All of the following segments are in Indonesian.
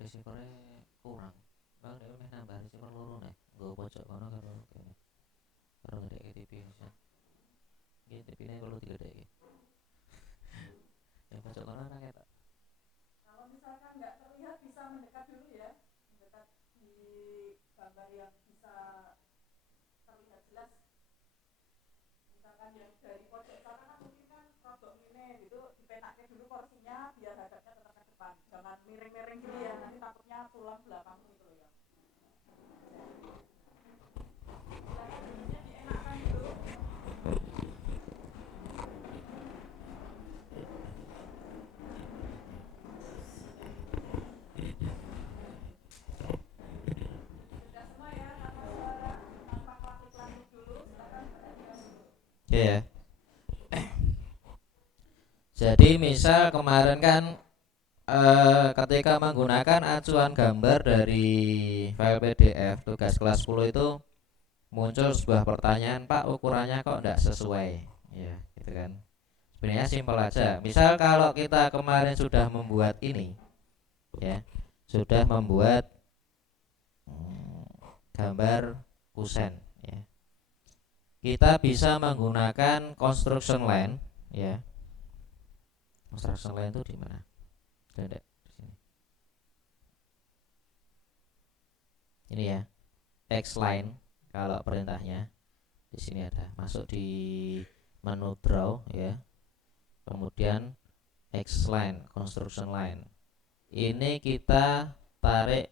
resikornya kurang. Bang dia meh nambah resikor loro nih. Gue pojok kono karo kene. Karo ngedek TV bisa. Iki TV-ne perlu digedeki. Yang pojok kono ora ketok. Kalau misalkan nggak terlihat bisa mendekat dulu ya, mendekat di gambar yang bisa terlihat jelas. Misalkan yang dari pojok sana kan mungkin kan rodok ini gitu, dipetakin dulu porsinya biar hadapnya tetap ke depan. Jangan miring-miring gitu ya, nanti takutnya tulang belakang gitu ya. Silakan duduknya dienakkan dulu. Sudah semua ya, tanpa suara, tanpa klantik-klantik dulu. Silakan perhatikan dulu. Oke ya. Jadi misal kemarin kan ketika menggunakan acuan gambar dari file PDF tugas kelas 10 itu muncul sebuah pertanyaan, Pak ukurannya kok tidak sesuai ya gitu kan. Sebenarnya simpel aja. Misal kalau kita kemarin sudah membuat ini ya, sudah membuat gambar kusen ya, kita bisa menggunakan construction line ya. Construction line itu di mana? Ada di sini. Ini ya, X line kalau perintahnya di sini ada. Masuk di menu draw ya. Kemudian X line, construction line. Ini kita tarik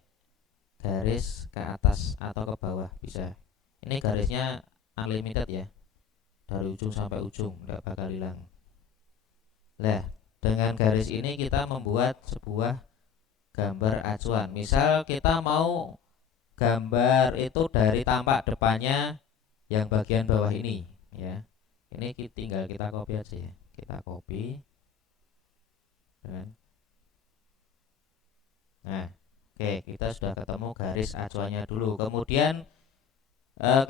garis ke atas atau ke bawah bisa. Ini garisnya unlimited ya, dari ujung sampai ujung, tidak bakal hilang. Nah, dengan garis ini kita membuat sebuah gambar acuan. Misal kita mau gambar itu dari tampak depannya yang bagian bawah ini ya. Ini tinggal kita copy aja ya. Kita copy. Nah, oke, kita sudah ketemu garis acuannya dulu. Kemudian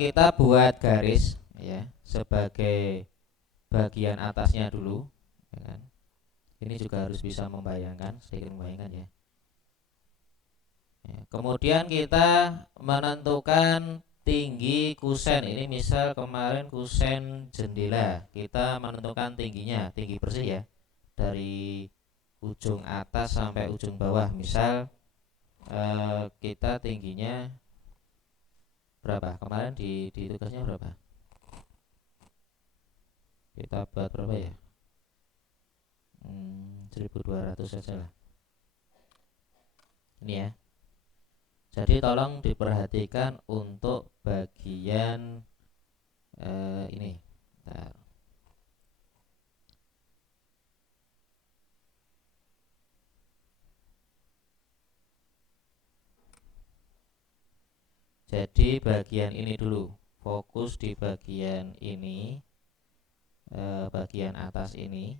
kita buat garis ya sebagai bagian atasnya dulu ya kan. Ini juga harus bisa membayangkan, sedikit membayangkan ya. Kemudian kita menentukan tinggi kusen. Ini misal kemarin kusen jendela, kita menentukan tingginya, tinggi bersih ya, dari ujung atas sampai ujung bawah. Misal kita tingginya berapa? Kemarin di tugasnya berapa? Kita buat berapa ya? 1200 saja lah. Ini ya. Jadi tolong diperhatikan untuk bagian ini. Bentar. Jadi bagian ini dulu, fokus di bagian ini, bagian atas ini,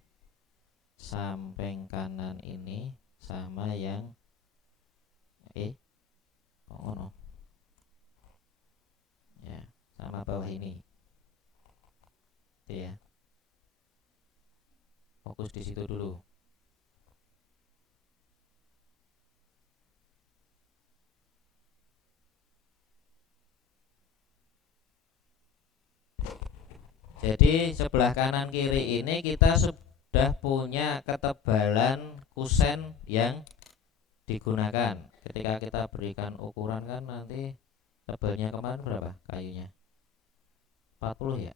samping kanan ini, sama yang oh no, ya, sama bawah ini, itu ya, fokus di situ dulu. Jadi sebelah kanan kiri ini kita sudah punya ketebalan kusen yang digunakan. Ketika kita berikan ukuran kan nanti tebalnya kemarin berapa kayunya? 40 ya.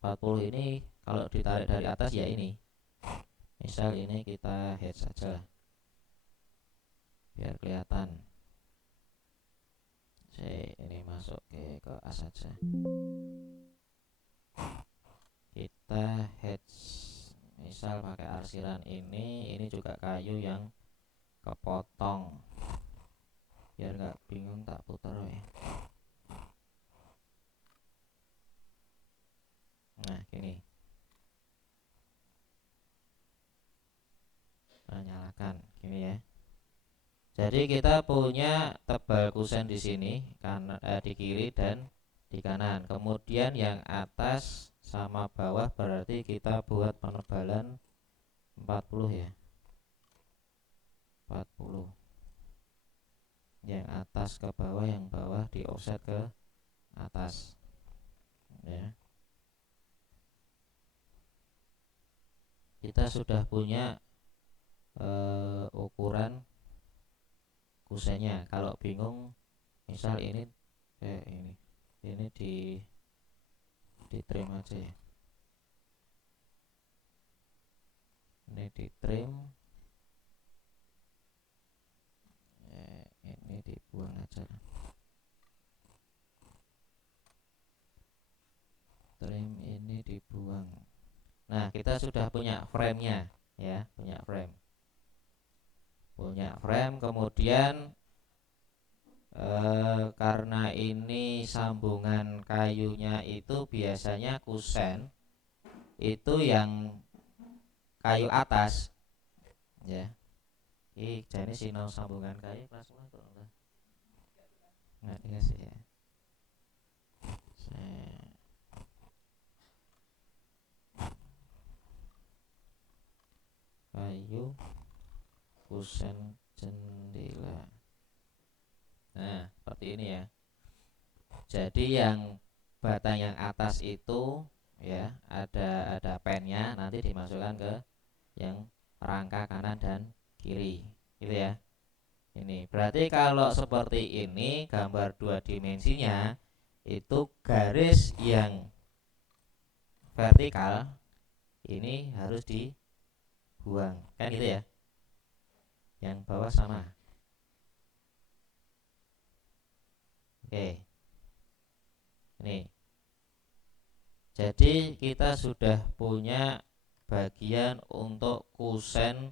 40 ini kalau ditarik dari atas ya ini. Misal ini kita head saja biar kelihatan. Ini masuk ke A saja. Kita hedge misal pakai arsiran ini juga kayu yang kepotong biar nggak bingung tak putar ya. Nah gini, nyalakan gini ya. Jadi kita punya tebal kusen di sini di kiri dan di kanan. Kemudian yang atas sama bawah berarti kita buat penebalan 40 ya. 40. Yang atas ke bawah, yang bawah di offset ke atas. Ya. Kita sudah punya ukuran kusennya. Kalau bingung, misal ini ini di trim aja ya. Ini di trim, ini dibuang aja. Trim ini dibuang. Nah, kita sudah punya frame-nya ya, punya frame. Kemudian karena ini sambungan kayunya itu biasanya kusen itu yang kayu atas ya. Ini jadi sinau sambungan kayu kelas itu nggak dikasih ya. Kayu kusen jendela. Nah, seperti ini ya. Jadi yang batang yang atas itu ya ada pennya, nanti dimasukkan ke yang rangka kanan dan kiri, gitu ya. Ini berarti kalau seperti ini gambar 2 dimensinya itu garis yang vertikal ini harus dibuang, kan gitu ya. Yang bawah sama. Oke. Ini. Jadi kita sudah punya bagian untuk kusen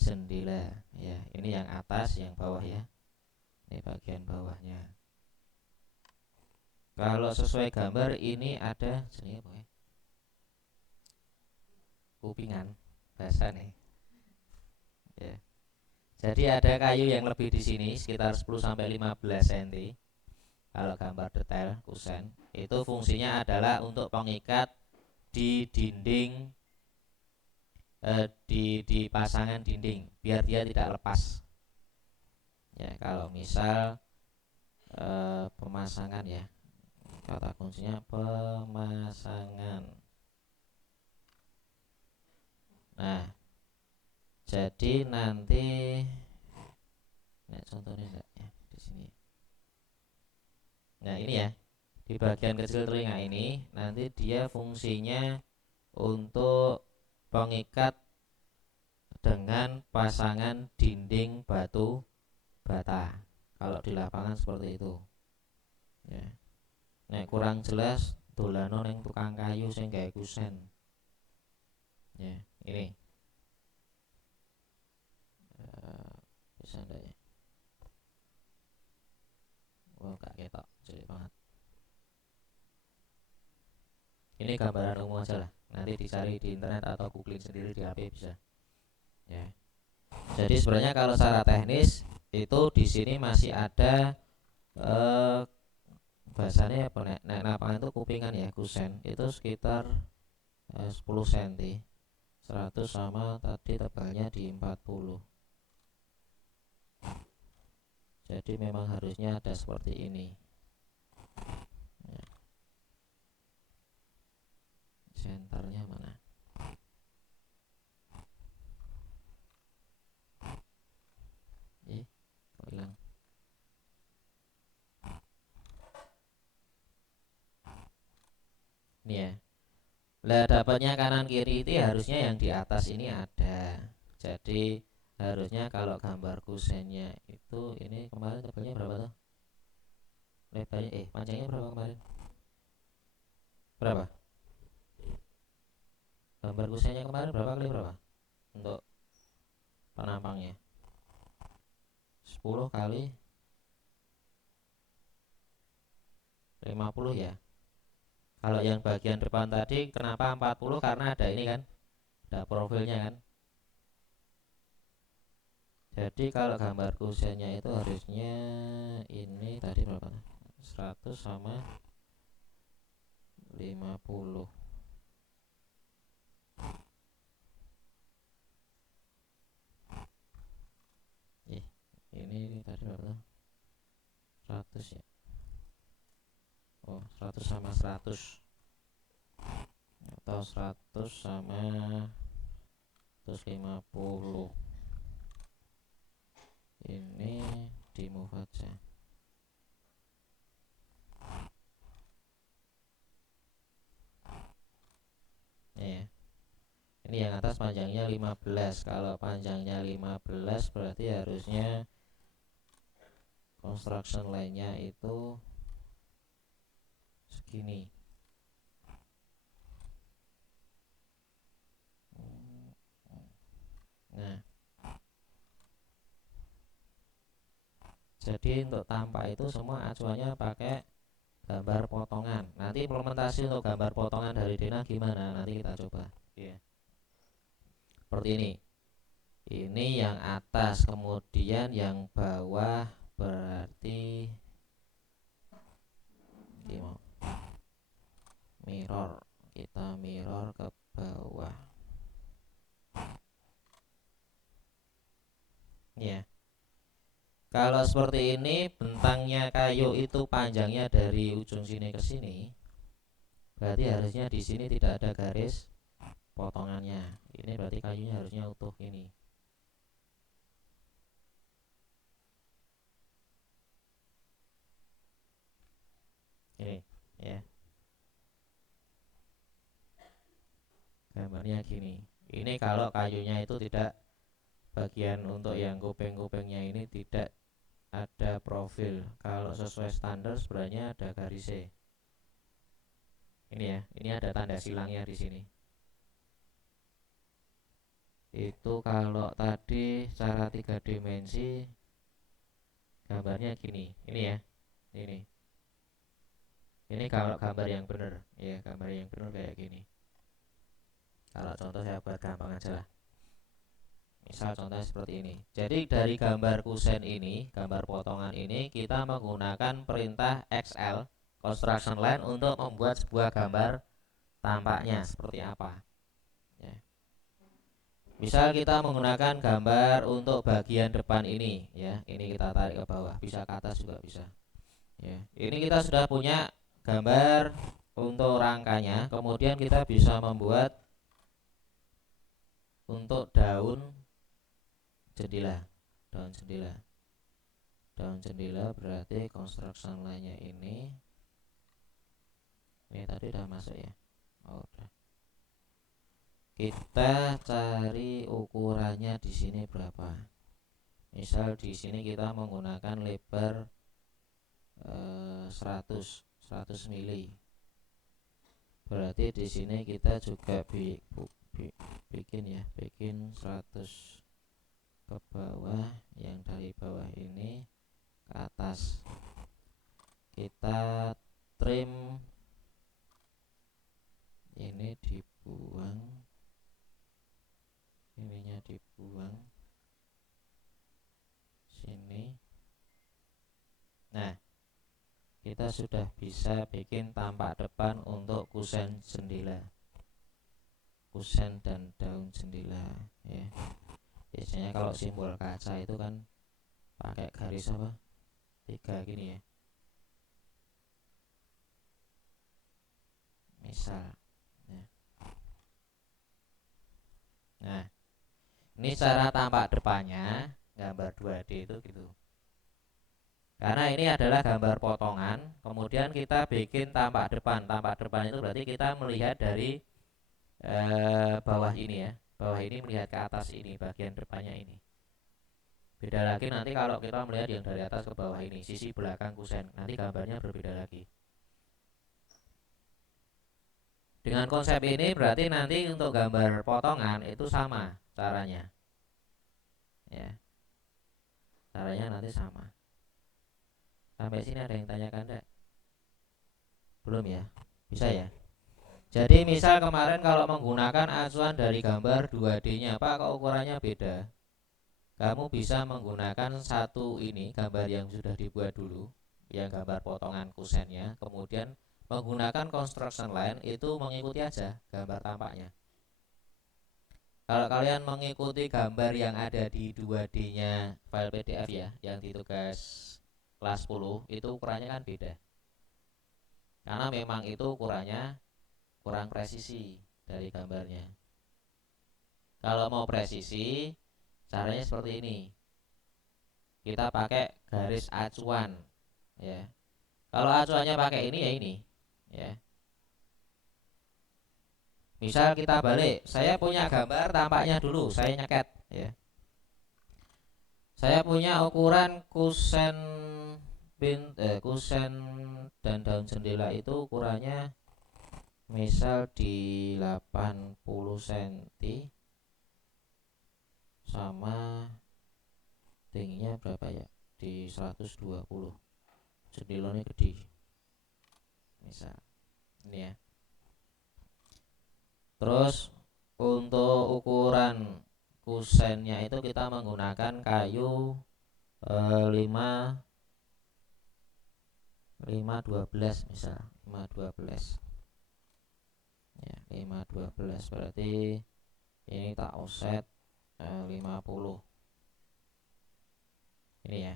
jendela ya. Ini yang atas, yang bawah ya. Ini bagian bawahnya. Kalau sesuai gambar ini ada sini apa ya? Kupingan bahasa nih. Ya. Jadi ada kayu yang lebih di sini sekitar 10 sampai 15 cm. Kalau gambar detail kusen itu fungsinya adalah untuk pengikat di dinding di pasangan dinding biar dia tidak lepas. Ya, kalau misal pemasangan ya. Kata kuncinya pemasangan. Nah, jadi nanti contohnya enggak ya di sini. Nah, ini ya. Di bagian kecil telinga ini nanti dia fungsinya untuk pengikat dengan pasangan dinding batu bata. Kalau di lapangan seperti itu. Ya. Nek kurang jelas dolano ning tukang kayu sing gawe kusen. Ya, ini. Bisa ndak ya? Oh, gak ketok, jelek banget. Ini gambaran umum aja lah. Nanti dicari di internet atau googling sendiri di HP bisa. Ya. Jadi sebenarnya kalau secara teknis itu di sini masih ada bahasanya apa nek lapangan itu kupingan ya, kusen itu sekitar 10 cm. 100 sama tadi tebalnya di 40. Jadi memang harusnya ada seperti ini. Ya. Senternya mana? Kok hilang? Ini ya. Lah dapatnya kanan kiri itu harusnya yang di atas ini ada. Jadi harusnya kalau gambar kusennya itu ini kemarin tebalnya berapa tuh? Lebarnya panjangnya berapa kemarin? Berapa? Gambar kusennya kemarin berapa kali berapa? Untuk penampangnya 10 kali 50 ya. Kalau yang bagian depan tadi kenapa 40? Karena ada ini kan, ada profilnya kan. Jadi kalau gambar kusennya itu harusnya ini tadi berapa? 100 sama 50. tadi berapa? 100 ya. Oh, 100 sama 100 atau 100 sama 150. Ini di move aja. Ya. Ini yang atas panjangnya 15. Kalau panjangnya 15 berarti harusnya construction line-nya itu segini. Nah, jadi untuk tampak itu semua acuannya pakai gambar potongan. Nanti implementasi untuk gambar potongan dari Dena gimana? Nanti kita coba. Seperti ini. Ini yang atas, kemudian yang bawah berarti mirror. Kita mirror ke bawah. Ya. Kalau seperti ini, bentangnya kayu itu panjangnya dari ujung sini ke sini. Berarti harusnya di sini tidak ada garis potongannya. Ini berarti kayunya harusnya utuh ini. Ini ya. Gambarnya gini. Ini kalau kayunya itu tidak, bagian untuk yang kuping-kupingnya ini tidak ada profil. Kalau sesuai standar sebenarnya ada garisnya. Ini ya, ini ada tanda silangnya di sini. Itu kalau tadi secara 3 dimensi gambarnya gini. Ini ya. Ini kalau gambar yang benar, ya, gambar yang benar kayak gini. Kalau contoh saya buat gampang aja lah. Misal contohnya seperti ini. Jadi dari gambar kusen ini, gambar potongan ini, kita menggunakan perintah XL construction line untuk membuat sebuah gambar tampaknya seperti apa. Ya. Misal kita menggunakan gambar untuk bagian depan ini, ya, ini kita tarik ke bawah, bisa ke atas juga bisa. Ya, ini kita sudah punya gambar untuk rangkanya, kemudian kita bisa membuat untuk daun jendela. Daun jendela berarti construction line-nya ini tadi udah masuk ya. Oh, udah. Kita cari ukurannya di sini berapa. Misal di sini kita menggunakan lebar 100 mili. Berarti di sini kita juga bikin 100 ke bawah, yang dari bawah ini ke atas. Kita trim ini, dibuang, ininya dibuang sini. Nah, kita sudah bisa bikin tampak depan untuk kusen jendela, kusen dan daun jendela ya. Biasanya kalau simbol kaca itu kan pakai garis apa, 3 gini ya. Misal ya. Nah, ini cara tampak depannya gambar 2D itu gitu. Karena ini adalah gambar potongan, kemudian kita bikin tampak depan. Tampak depan itu berarti kita melihat dari bawah ini ya. Bawah ini melihat ke atas ini, bagian depannya ini. Beda lagi nanti kalau kita melihat yang dari atas ke bawah ini, sisi belakang kusen, nanti gambarnya berbeda lagi. Dengan konsep ini berarti nanti untuk gambar potongan itu sama caranya. Ya. Caranya nanti sama. Sampai sini ada yang tanyakan enggak? Belum ya? Bisa ya? Jadi misal kemarin kalau menggunakan acuan dari gambar 2D-nya, Pak, kok ukurannya beda? Kamu bisa menggunakan satu ini, gambar yang sudah dibuat dulu, yang gambar potongan kusennya, kemudian menggunakan construction line itu mengikuti aja gambar tampaknya. Kalau kalian mengikuti gambar yang ada di 2D-nya file PDF ya, yang di tugas kelas 10, itu ukurannya kan beda. Karena memang itu ukurannya kurang presisi dari gambarnya. Kalau mau presisi, caranya seperti ini. Kita pakai garis acuan, ya. Kalau acuannya pakai ini ya ini, ya. Misal kita balik, saya punya gambar tampaknya dulu, saya nyeket, ya. Saya punya ukuran kusen dan daun jendela itu ukurannya misal di 80 cm sama tingginya berapa ya? Di 120. Jendelanya gede. Misal ini ya. Terus untuk ukuran kusennya itu kita menggunakan kayu 512 misal 512 ya, 512 berarti ini tak offset 50 ini ya.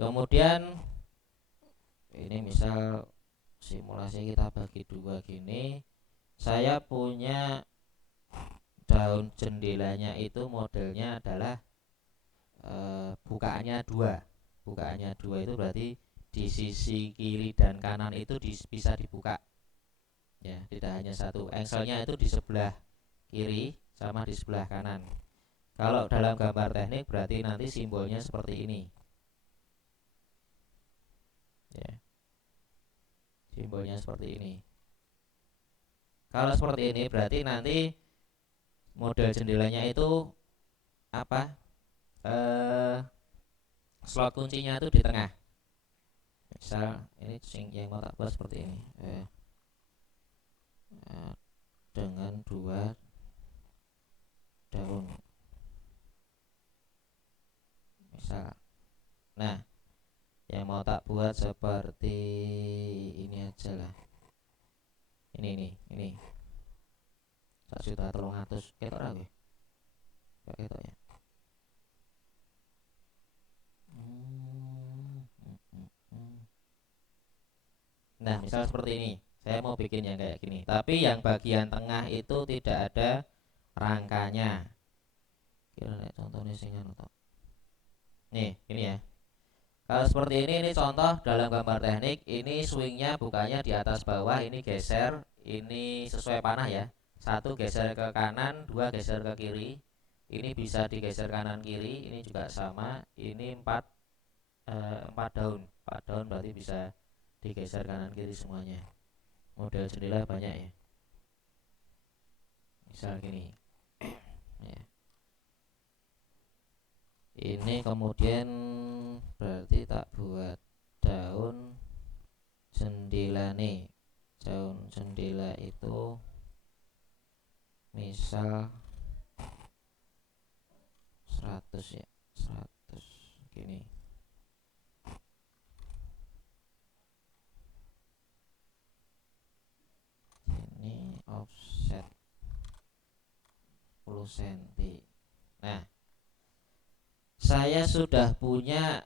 Kemudian ini misal simulasi kita bagi dua gini, saya punya daun jendelanya itu modelnya adalah bukaannya dua itu berarti di sisi kiri dan kanan itu bisa dibuka ya, tidak hanya satu. Engselnya itu di sebelah kiri sama di sebelah kanan. Kalau dalam gambar teknik berarti nanti simbolnya seperti ini ya, simbolnya seperti ini. Kalau seperti ini berarti nanti model jendelanya itu apa, slot kuncinya itu di tengah. Misal ini yang mau tak buat seperti ini, dengan dua daun misal. Nah, yang mau tak buat seperti ini aja lah. Ini 1.300.000 ketok ora kowe? Ketok ya. Nah, misal seperti ini. Saya mau bikin yang kayak gini. Tapi yang bagian tengah itu tidak ada rangkanya. Kira contohnya sing anu tok. Nih, ini ya. Kalau seperti ini contoh dalam gambar teknik. Ini swingnya bukannya di atas bawah, ini geser, ini sesuai panah ya. Satu geser ke kanan, dua geser ke kiri. Ini bisa digeser kanan kiri, ini juga sama. Ini 4 daun, 4 daun berarti bisa digeser kanan kiri semuanya. Model jendela banyak ya. Misal gini. Ya. Ini kemudian berarti tak buat daun jendela nih. Daun jendela itu misal 100 ya, 100 gini. Ini offset 10 cm. Nah, saya sudah punya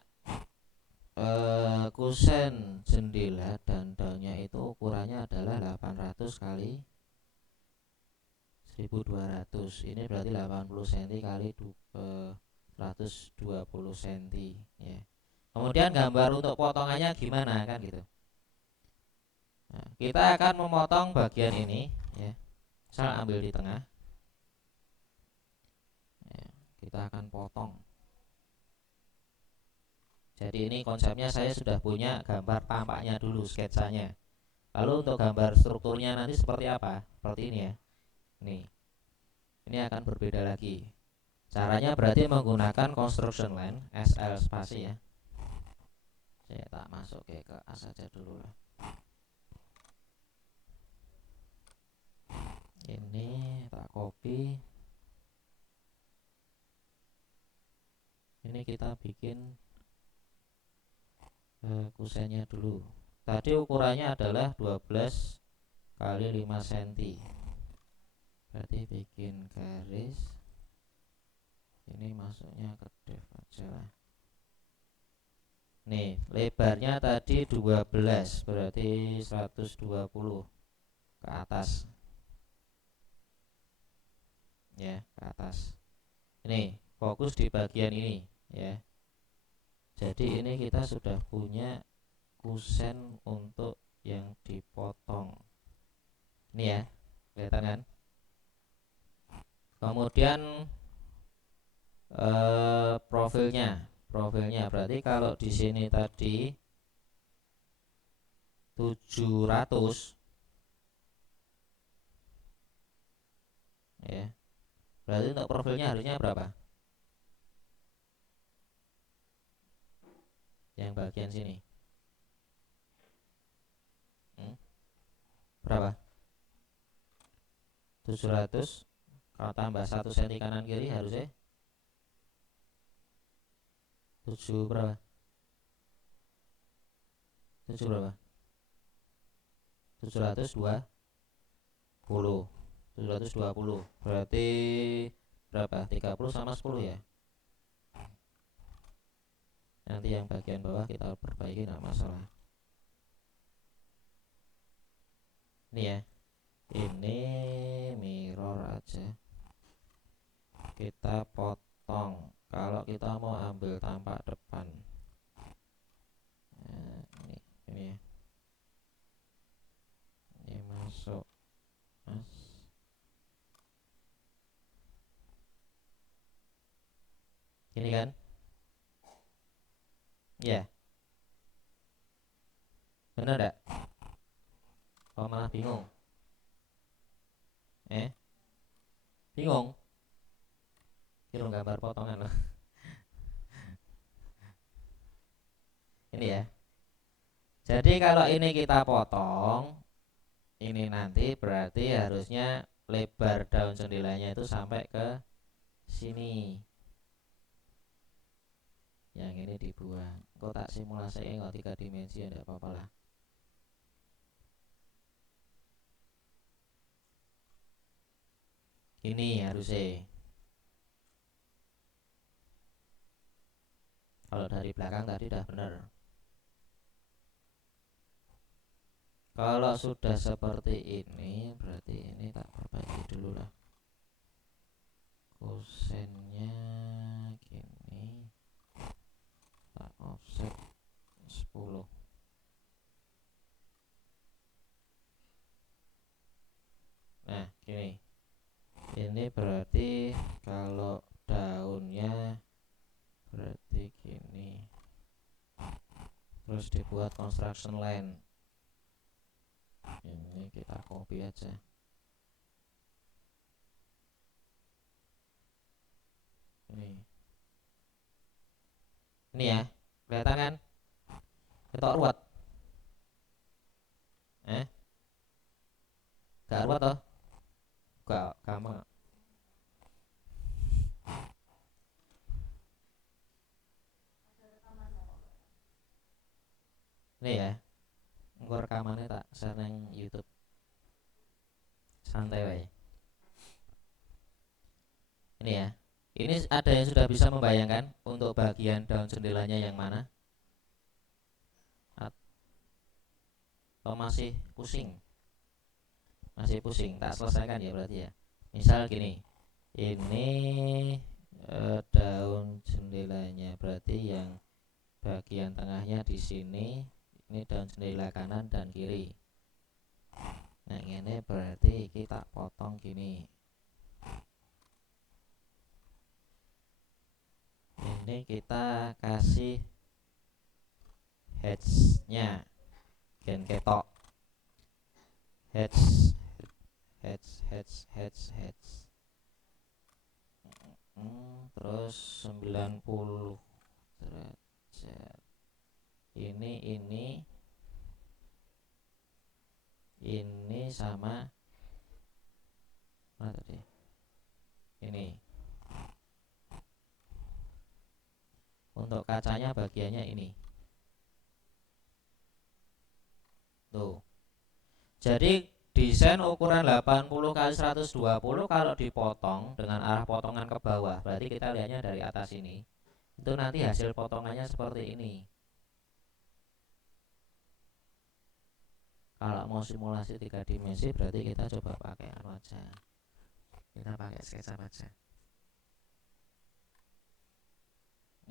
kusen jendela dan daunnya itu ukurannya adalah 800 kali 1200. Ini berarti 80 cm kali 120 cm ya. Kemudian gambar untuk potongannya gimana kan gitu. Nah, kita akan memotong bagian ini ya. Saya ambil di tengah ya, kita akan potong. Jadi ini konsepnya saya sudah punya gambar tampaknya dulu, sketsanya. Lalu untuk gambar strukturnya nanti seperti apa? Seperti ini ya. Nih. Ini akan berbeda lagi. Caranya berarti menggunakan construction line SL spasi ya. Saya tak masuk ke A saja dulu lah. Ini tak copy. Ini kita bikin kusennya dulu. Tadi ukurannya adalah 12 kali 5 cm. berarti bikin garis, ini masuknya ke div aja lah. Nih lebarnya tadi 12, berarti 120 ke atas ya, ke atas. Ini fokus di bagian ini ya. Jadi ini kita sudah punya kusen untuk yang dipotong. Ini ya, kelihatan kan? Kemudian profilnya berarti kalau di sini tadi 700 ya, berarti untuk profilnya harusnya berapa? Yang bagian sini berapa? 700 kalau tambah 1 cm kanan kiri harusnya 7 berapa? 7 berapa? 720 berarti berapa? 30 sama 10 ya. Nanti yang bagian bawah kita perbaiki, nggak masalah. Ini ya, ini mirror aja kita potong. Kalau kita mau ambil tampak depan, nah, ini ya, ini masuk mas, ini kan ya, bener gak? Oh malah bingung, bingung ini gambar potongan loh. Ini ya, jadi kalau ini kita potong, ini nanti berarti harusnya lebar daun jendelanya itu sampai ke sini. Yang ini dibuang. Kok tak simulasiin kalau 3 dimensi ya, enggak apa-apa lah. Ini harusnya. Kalau dari belakang tadi udah bener. Kalau sudah seperti ini, berarti ini tak perbaiki dulu lah. Kosennya gini, tak offset 10. Nah gini, ini berarti kalau daunnya berarti gini, terus dibuat construction line. Ini kita copy aja. Ini ya, kelihatan kan? Ketok ruwet. Gak ruwet toh? Gak, kamu. Ini ya, engko rekamannya tak share nang YouTube. Santai wae. Ini ya. Ini ada yang sudah bisa membayangkan untuk bagian daun jendelanya yang mana? Atau masih pusing? Masih pusing, tak selesaikan ya berarti ya. Misal gini, ini daun jendelanya, berarti yang bagian tengahnya di sini, ini daun jendela kanan dan kiri. Nah ini berarti kita potong gini. Ini kita kasih hedge-nya, gen ketok, hedge. Terus 90 derajat. Ini sama mana tadi? Ini. Untuk kacanya bagiannya ini. Tuh. Jadi desain ukuran 80 kali 120 kalau dipotong dengan arah potongan ke bawah, berarti kita lihatnya dari atas ini, itu nanti hasil potongannya seperti ini. Kalau mau simulasi 3 dimensi berarti kita coba pakai anu aja, kita pakai sketsa aja.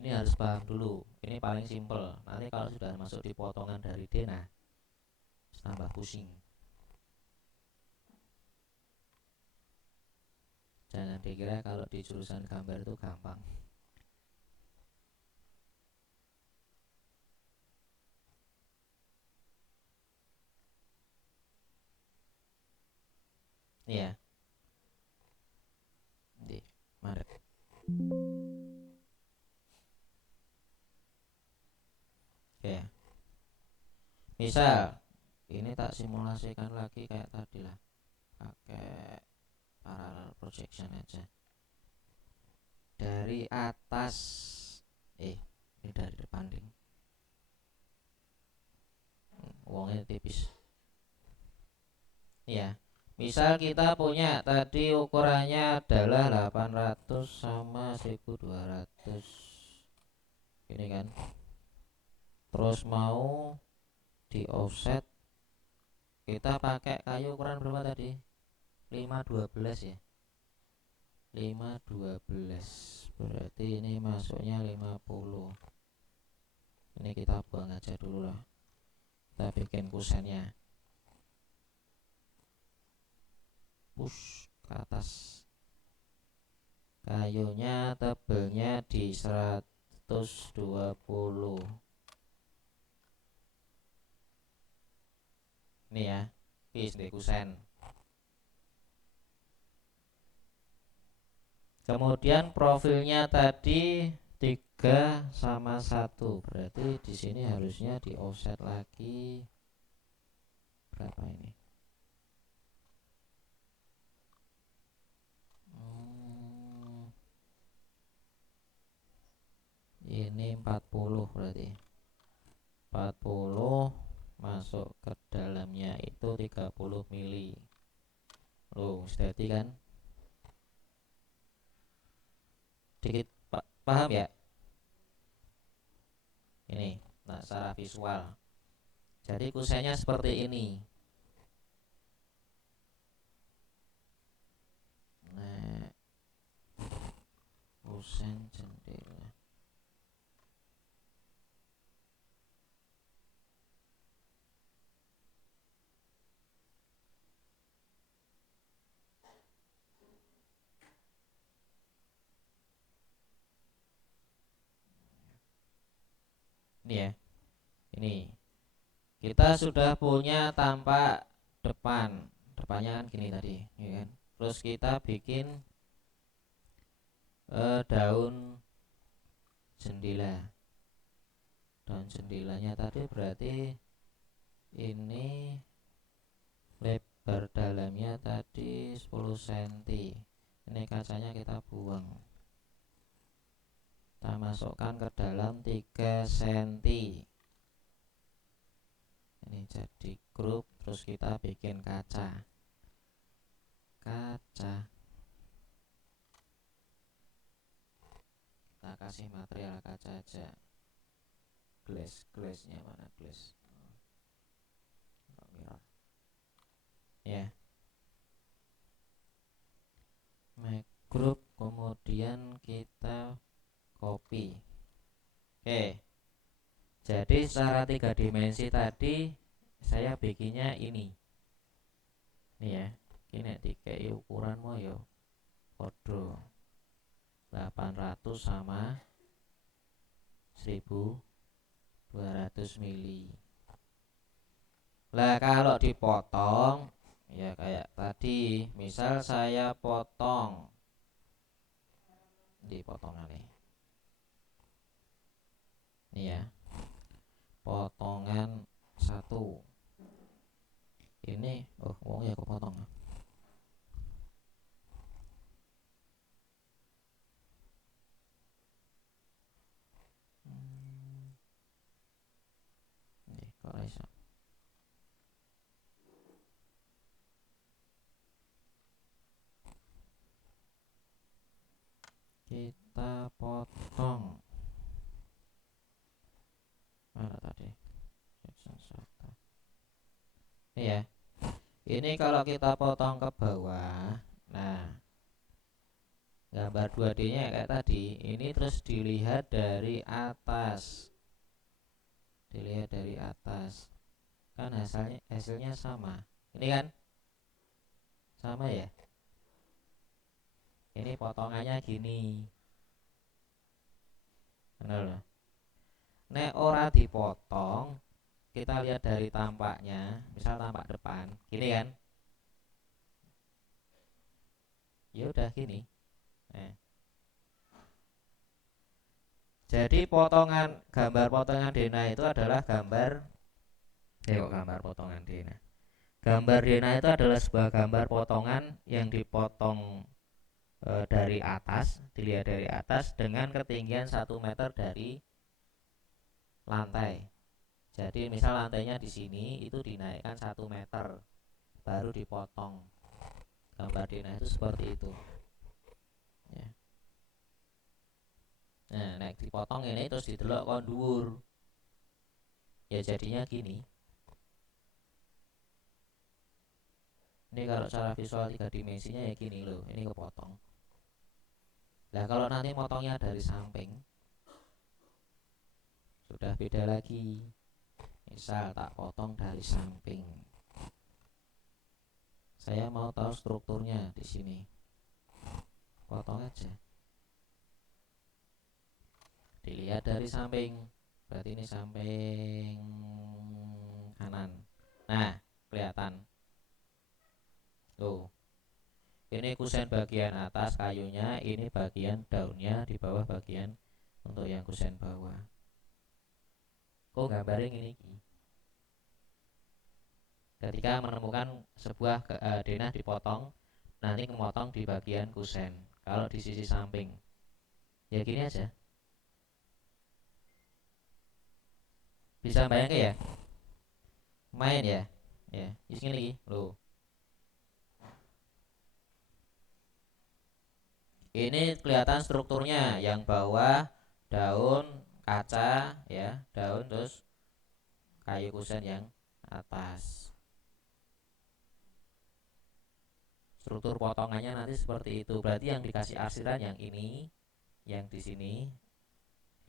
Ini harus paham dulu, ini paling simple. Nanti kalau sudah masuk di potongan dari D, nah tambah pusing. Jangan dikira kalau di jurusan gambar itu gampang. Iya. Di Maret. Oke. Misal ini tak simulasikan lagi kayak tadi lah, pakai parallel projection aja. Dari atas, ini dari depan ding. Uangnya tipis. Iya. Misal kita punya tadi ukurannya adalah 800 sama 1200. Ini kan. Terus mau di offset, kita pakai kayu ukuran berapa tadi? 512 ya. 512. Berarti ini masuknya 50. Ini kita buang aja dulu lah. Kita bikin kusennya. Push ke atas. Kayunya tebelnya di 120. Ini ya, pis di kusen. Kemudian profilnya tadi 3 sama 1. Berarti di sini harusnya di offset lagi berapa ini? Ini 40 berarti. 40 masuk ke dalamnya itu 30 mili. Loh, steady kan? Dikit paham ya? Ini, nah secara visual. Jadi kusennya seperti ini. Nah, kusen jendela. Ini ya, ini kita sudah punya tampak depannya kan gini tadi, ya kan? Terus kita bikin daun jendela. Daun jendelanya tadi berarti ini lebar dalamnya tadi 10 cm. Ini kacanya kita buang. Kita masukkan ke dalam 3 cm. Ini jadi grup, terus kita bikin kaca. Kita kasih material kaca aja. Glassnya mana glass? Mirror. Ya. Make group, kemudian kita copy. Oke. Jadi secara 3 dimensi tadi saya bikinnya ini. Nih ya. Ini dikai ukuranmu yo. Podo 800 sama 1200 mili. Lah kalau dipotong ya kayak tadi, misal saya potong nih ya, potongan 1 ini, uangnya kepotong. Kok iso Ini kalau kita potong ke bawah, nah gambar 2D nya kayak tadi, ini terus dilihat dari atas, kan hasilnya sama. Ini kan sama ya, ini potongannya gini, bener loh. Nek ora dipotong, kita lihat dari tampaknya, misal tampak depan gini kan, ya udah gini. Nah, jadi gambar potongan Dena itu adalah gambar potongan Dena. Gambar Dena itu adalah sebuah gambar potongan yang dipotong dari atas, dilihat dari atas dengan ketinggian 1 meter dari lantai. Jadi misal lantainya di sini, itu dinaikkan 1 meter baru dipotong. Gambar Dena itu seperti itu ya. Nah, naik dipotong ini terus didelok kon dhuwur, ya jadinya gini. Ini kalau secara visual 3 dimensinya ya gini loh, ini kepotong. Nah kalau nanti motongnya dari samping, sudah beda lagi. Misal tak potong dari samping, saya mau tahu strukturnya di sini, potong aja, dilihat dari samping, berarti ini samping kanan. Nah kelihatan tuh, ini kusen bagian atas kayunya, ini bagian daunnya, di bawah bagian untuk yang kusen bawah. Kok gambarnya ini? Ketika menemukan sebuah denah dipotong, nanti memotong di bagian kusen. Kalau di sisi samping, ya gini aja. Bisa bayangin ya? Main ya? Ya, di sini lagi, loh. Ini kelihatan strukturnya, yang bawah daun kaca ya, daun terus kayu kusen yang atas. Struktur potongannya nanti seperti itu. Berarti yang dikasih arsiran yang ini, yang di sini,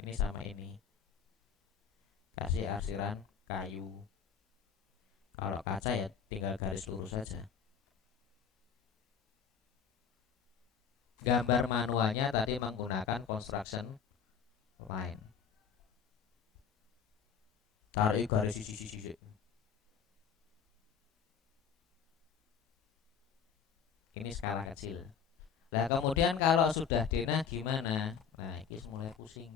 ini sama ini. Kasih arsiran kayu. Kalau kaca ya tinggal garis lurus saja. Gambar manualnya tadi menggunakan construction line. Tarik garis sisi. Ini skala kecil. Nah kemudian kalau sudah denah gimana? Nah ini mulai pusing.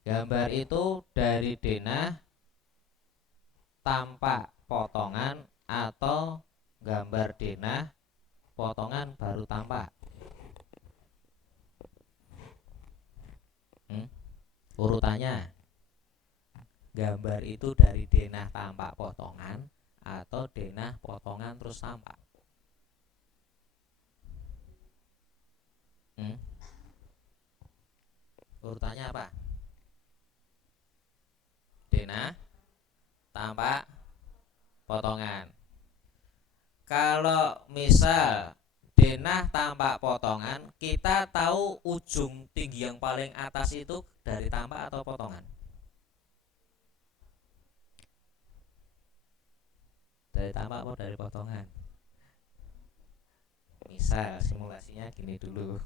Gambar itu dari denah tampak potongan atau gambar denah potongan baru tampak. Urutannya, gambar itu dari denah tampak potongan atau denah potongan terus tampak. Urutannya apa? Denah tampak potongan. Kalau misal denah tampak potongan, kita tahu ujung tinggi yang paling atas itu dari tampak atau potongan? Dari tampak atau dari potongan? Misal simulasinya gini dulu.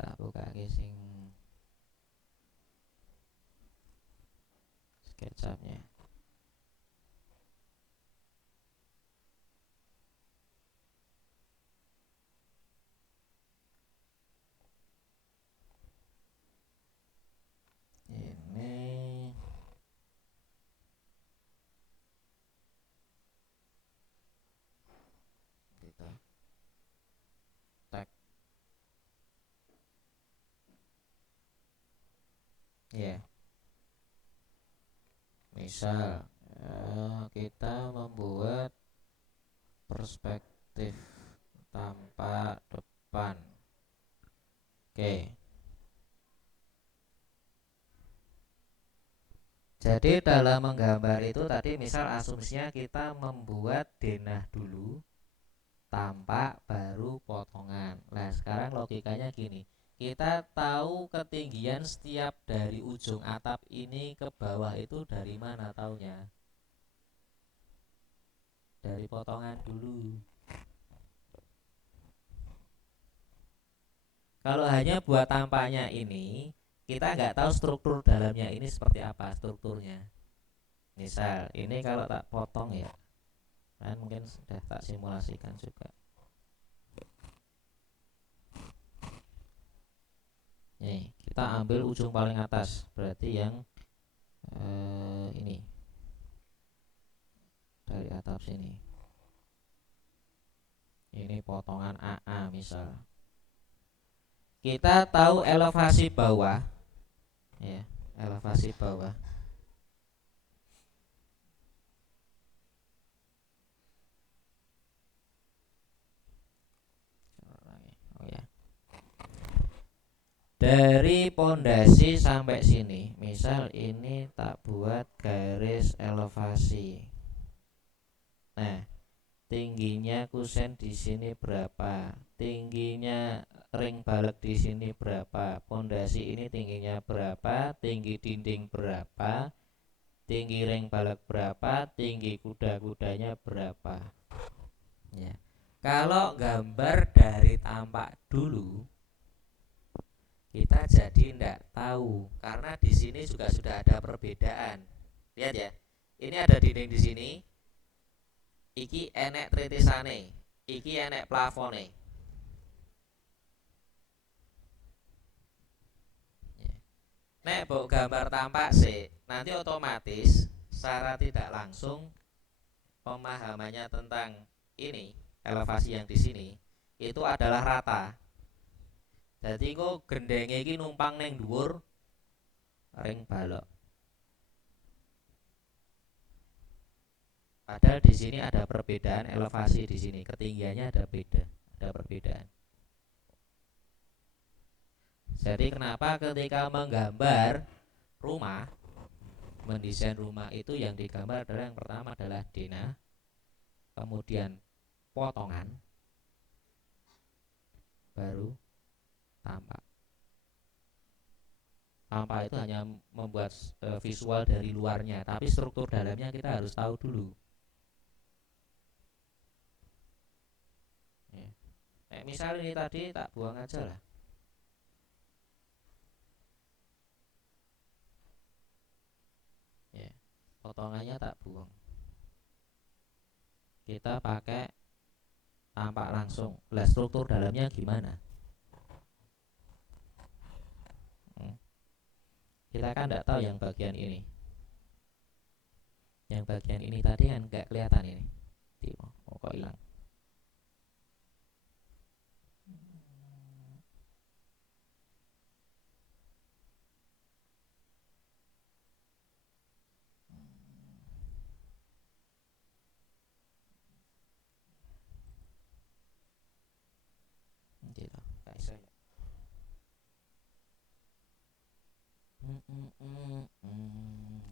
Tak buka sing SketchUp-nya. Ini gitu. Tag. Ya. Misal kita membuat perspektif tampak depan. Oke. Jadi dalam menggambar itu tadi misal asumsinya kita membuat denah dulu, tampak baru potongan. Nah sekarang logikanya gini, kita tahu ketinggian setiap dari ujung atap ini ke bawah itu dari mana taunya? Dari potongan dulu. Kalau hanya buat tampaknya ini, kita nggak tahu struktur dalamnya ini seperti apa strukturnya. Misal ini kalau tak potong ya, kan mungkin sudah tak simulasikan juga. Nih kita ambil ujung paling atas, berarti yang ini dari atap sini. Ini potongan AA misal. Kita tahu elevasi bawah, ya elevasi bawah. Oh ya. Dari pondasi sampai sini, misal ini tak buat garis elevasi. Nah, tingginya kusen di sini berapa? Tingginya ring balek di sini berapa? Pondasi ini tingginya berapa? Tinggi dinding berapa? Tinggi ring balek berapa? Tinggi kuda-kudanya berapa? Ya. Kalau gambar dari tampak dulu, kita jadi tidak tahu karena di sini juga sudah ada perbedaan. Lihat ya, ini ada dinding di sini, iki enek tritisane, iki enek plafone. Nek mbok gambar tampak sih, nanti otomatis secara tidak langsung pemahamannya tentang ini elevasi yang di sini itu adalah rata. Jadi kok gendenge iki numpang neng dhuwur ring balok. Padahal di sini ada perbedaan elevasi di sini, ketinggiannya ada perbedaan. Jadi kenapa ketika menggambar rumah, mendesain rumah itu yang digambar adalah yang pertama adalah denah, kemudian potongan, baru tampak. Tampak itu hanya membuat visual dari luarnya, tapi struktur dalamnya kita harus tahu dulu. Misal ini tadi tak buang aja lah. Ya, potongannya tak buang. Kita pakai tampak langsung. Lah struktur dalamnya gimana? Kita kan tidak tahu yang bagian ini. Yang bagian ini tadi kan nggak kelihatan ini. Oh kok hilang? Gitu, kayak saya.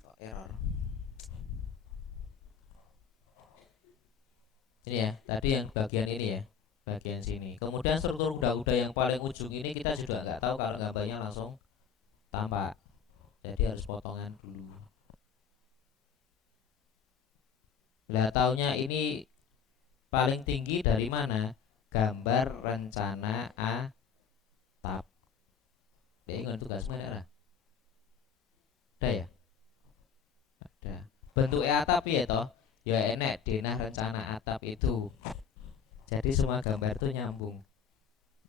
Kok error? Ini ya, tadi yang bagian ini ya, bagian sini. Kemudian struktur kuda-kuda yang paling ujung ini kita juga nggak tahu kalau gambarnya langsung tampak. Jadi harus potongan dulu. Lah taunya ini paling tinggi dari mana? Gambar rencana atap. Bingung tugas mana? Ada ya? Ada. Bentuknya atap ya toh? Ya enek denah rencana atap itu. Jadi semua gambar itu nyambung.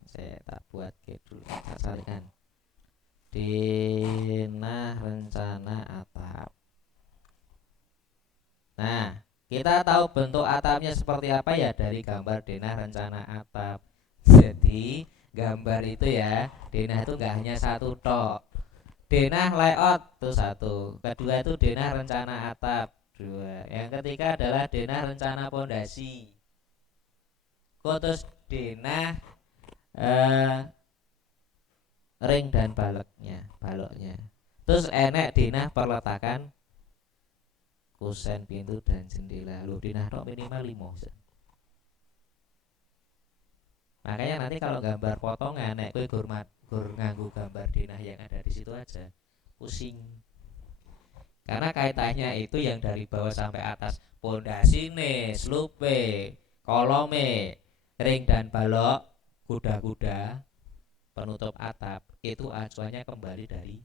Saya tak buat dulu, tak salihkan. Denah rencana atap. Nah, kita tahu bentuk atapnya seperti apa ya dari gambar denah rencana atap. Jadi gambar itu ya, denah itu nggak hanya satu tok. Denah layout itu satu, kedua itu denah rencana atap dua, yang ketiga adalah denah rencana pondasi. Terus denah ring dan baloknya. Terus enek denah perletakan kusen pintu dan jendela. Lho, denah tok minimal 5. Makanya nanti kalau gambar potongan nek kowe gur nganggo gambar denah yang ada di situ aja, pusing. Karena kaitannya itu yang dari bawah sampai atas, pondasine, slupe, kolome, ring dan balok, kuda-kuda, penutup atap, itu acuannya kembali dari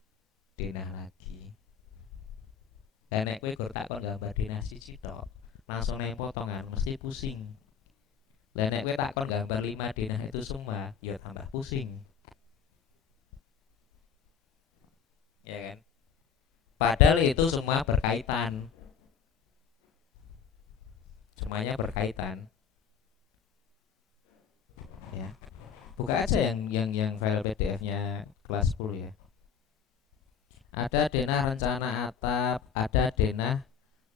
denah lagi. Nek kowe gur takon gambar denah siji tok, langsung neng potongan mesti pusing. Lah nek kowe takon gambar 5 denah itu semua, ya tambah pusing. Ya kan? Padahal itu semua berkaitan. Semuanya berkaitan. Ya. Buka aja yang file PDF-nya kelas 10 ya. Ada denah rencana atap, ada denah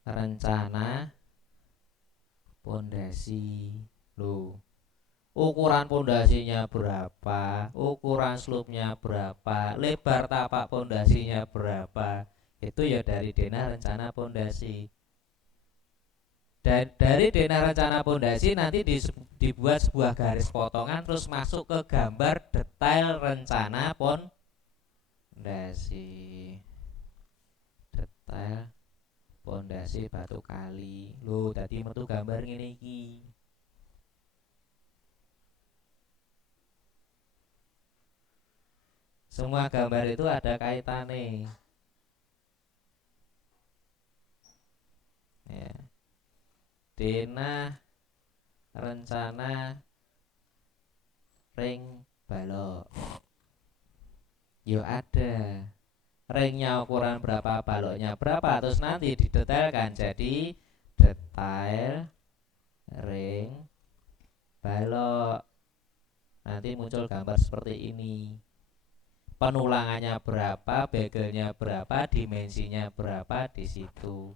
rencana pondasi. Loh, ukuran pondasinya berapa, ukuran slope-nya berapa, lebar tapak pondasinya berapa, itu ya dari denah rencana pondasi. Dan dari denah rencana pondasi nanti dibuat sebuah garis potongan terus masuk ke gambar detail rencana pondasi. Detail pondasi batu kali. Loh, tadi metu gambar ngene iki. Semua gambar itu ada kaitannya. Ya. Denah rencana ring balok. Yo ada. Ringnya ukuran berapa, baloknya berapa, terus nanti didetailkan jadi detail ring balok. Nanti muncul gambar seperti ini. Penulangannya berapa, begelnya berapa, dimensinya berapa di situ.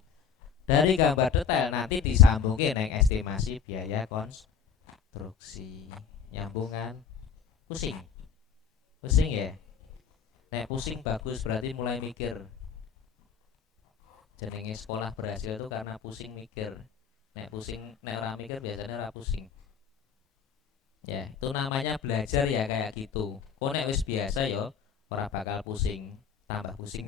Dari gambar detail nanti disambungin neng estimasi biaya konstruksi. Nyambungan pusing. Pusing ya. Nek pusing bagus berarti mulai mikir. Jenenge sekolah berhasil itu karena pusing mikir. Nek pusing, nek ora mikir biasanya ora pusing. Ya, itu namanya belajar ya kayak gitu. Kok nek wis biasa yo ora bakal pusing, tambah pusing.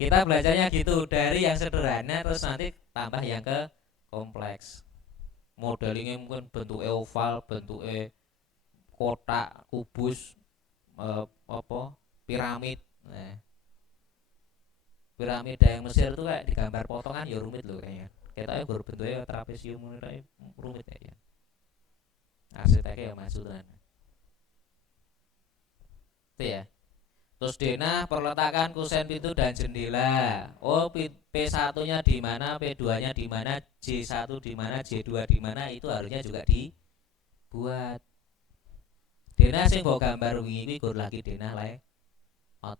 Kita belajarnya gitu, dari yang sederhana terus nanti tambah yang ke kompleks. Modelingnya mungkin bentuknya oval, bentuknya kotak, kubus, piramid. Nah, piramida yang Mesir itu kayak digambar potongan ya rumit loh kayaknya. Kita baru bentuknya trapesium rumit ya. Arsiteknya ya maksudnya. Itu ya. Terus denah perletakan kusen pintu dan jendela. Oh, P1-nya di mana, P2-nya di mana, J1 di mana, J2 di mana, itu harusnya juga dibuat. Denah sing mbok gambar wingi iki gur lagi denah layout.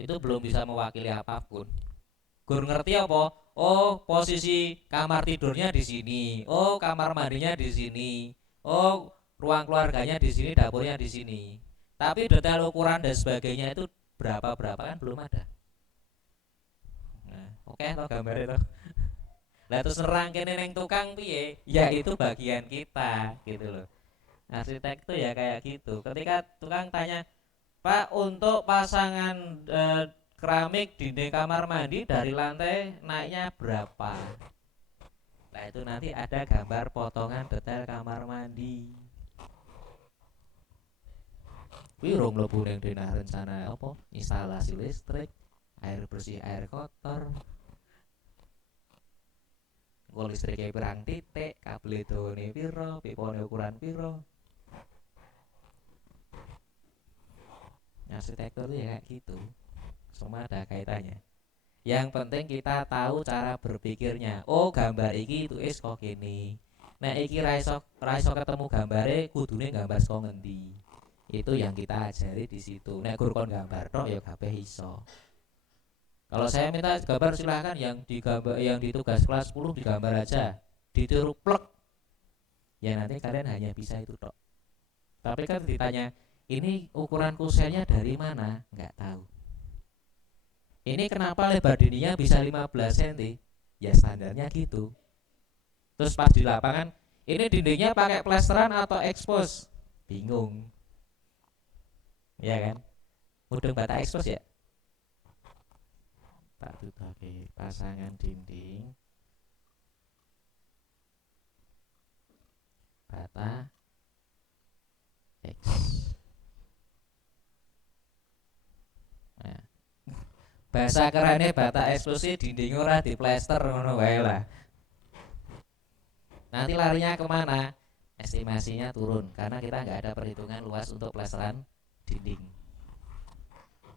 Itu belum bisa mewakili apapun. Gur ngerti apa? Oh, posisi kamar tidurnya di sini. Oh, kamar mandinya di sini. Oh, ruang keluarganya di sini, dapurnya di sini. Tapi detail ukuran dan sebagainya itu berapa kan belum ada. Nah, oke toh gambar itu. Lah terus nerangkene neng tukang piye? Ya itu bagian kita gitu loh. Arsitek itu ya kayak gitu. Ketika tukang tanya, "Pak, untuk pasangan keramik dinding kamar mandi dari lantai naiknya berapa?" Nah, itu nanti ada gambar potongan detail kamar mandi. Kuwi rong mlebu ning denah rencana apa? Instalasi listrik, air bersih, air kotor. Engko listrike pirang titik, kabel dawane piro, pipone ukuran piro. Arsitektur itu ya kayak gitu. Semua ada kaitannya. Yang penting kita tahu cara berpikirnya. Oh, gambar iki tulis kok gini. Nah, iki ra iso ketemu gambare, kudune gambar saka ngendi. Itu yang kita ajari di situ. Nek gur kon gambar tok ya kabeh iso. Kalau saya minta gambar silahkan yang digambar, yang di tugas kelas 10 digambar aja. Ditiru plek. ya nanti kalian hanya bisa itu tok. Tapi kan ditanya, ini ukuran kuselnya dari mana? Nggak tahu. Ini kenapa lebar dindingnya bisa 15 cm? Ya standarnya gitu. Terus pas di lapangan, ini dindingnya pakai plesteran atau expose? Bingung. Ya kan? Mudeng bata expose ya? Tak tutake pasangan dinding bata X. Nah, bahasa kerennya bata eksklusi dinding ora diplester ngono wae lah. Nanti larinya kemana? Estimasinya turun karena kita nggak ada perhitungan luas untuk plesteran dinding.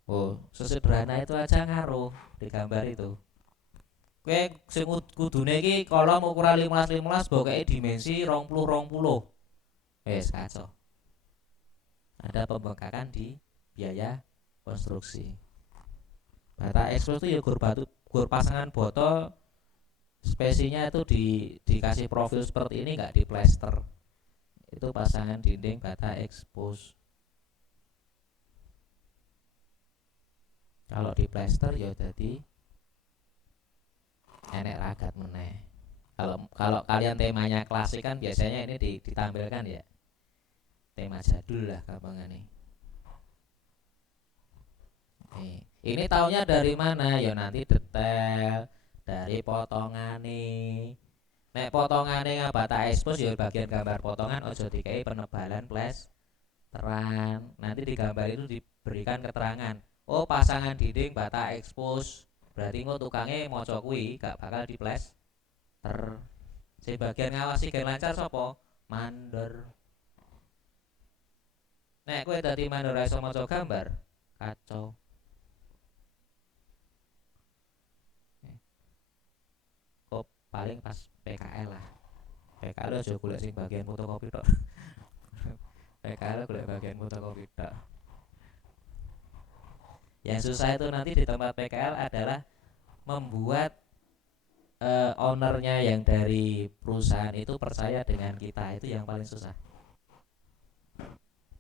Oh, sesederhana itu aja ngaruh di gambar itu. Kowe sing kudune iki kolom ukuran 15-15 bokeke dimensi 20-20. Wes kacau. Ada pembengkakan di biaya konstruksi. Bata ekspos itu ya gur pasangan botol spesinya itu dikasih profil seperti ini, nggak di plester. Itu pasangan dinding bata ekspos. Kalau di plester ya jadi enek ragat meneh. Kalau kalian temanya klasik kan biasanya ini ditampilkan ya. Tema jadul lah gampangane. Ini taunya dari mana? Ya nanti detail dari potongan nih. Nek potongane ngabata expose ya bagian gambar potongan ojo dikai penebalan plesteran. Nanti di gambar itu diberikan keterangan. Oh, pasangan dinding bata expose. Berarti engko tukange maca kuwi gak bakal di plester. Sing bagian ngawasi gen lancar sapa? Mandor. Nek kowe dadi mandor iso maca gambar, kacau. Kok paling pas PKL lah. PKL aja golek sing bagian fotokopi tok. PKL golek bagian fotokopi tok. Yang susah itu nanti di tempat PKL adalah membuat ownernya yang dari perusahaan itu percaya dengan kita. Itu yang paling susah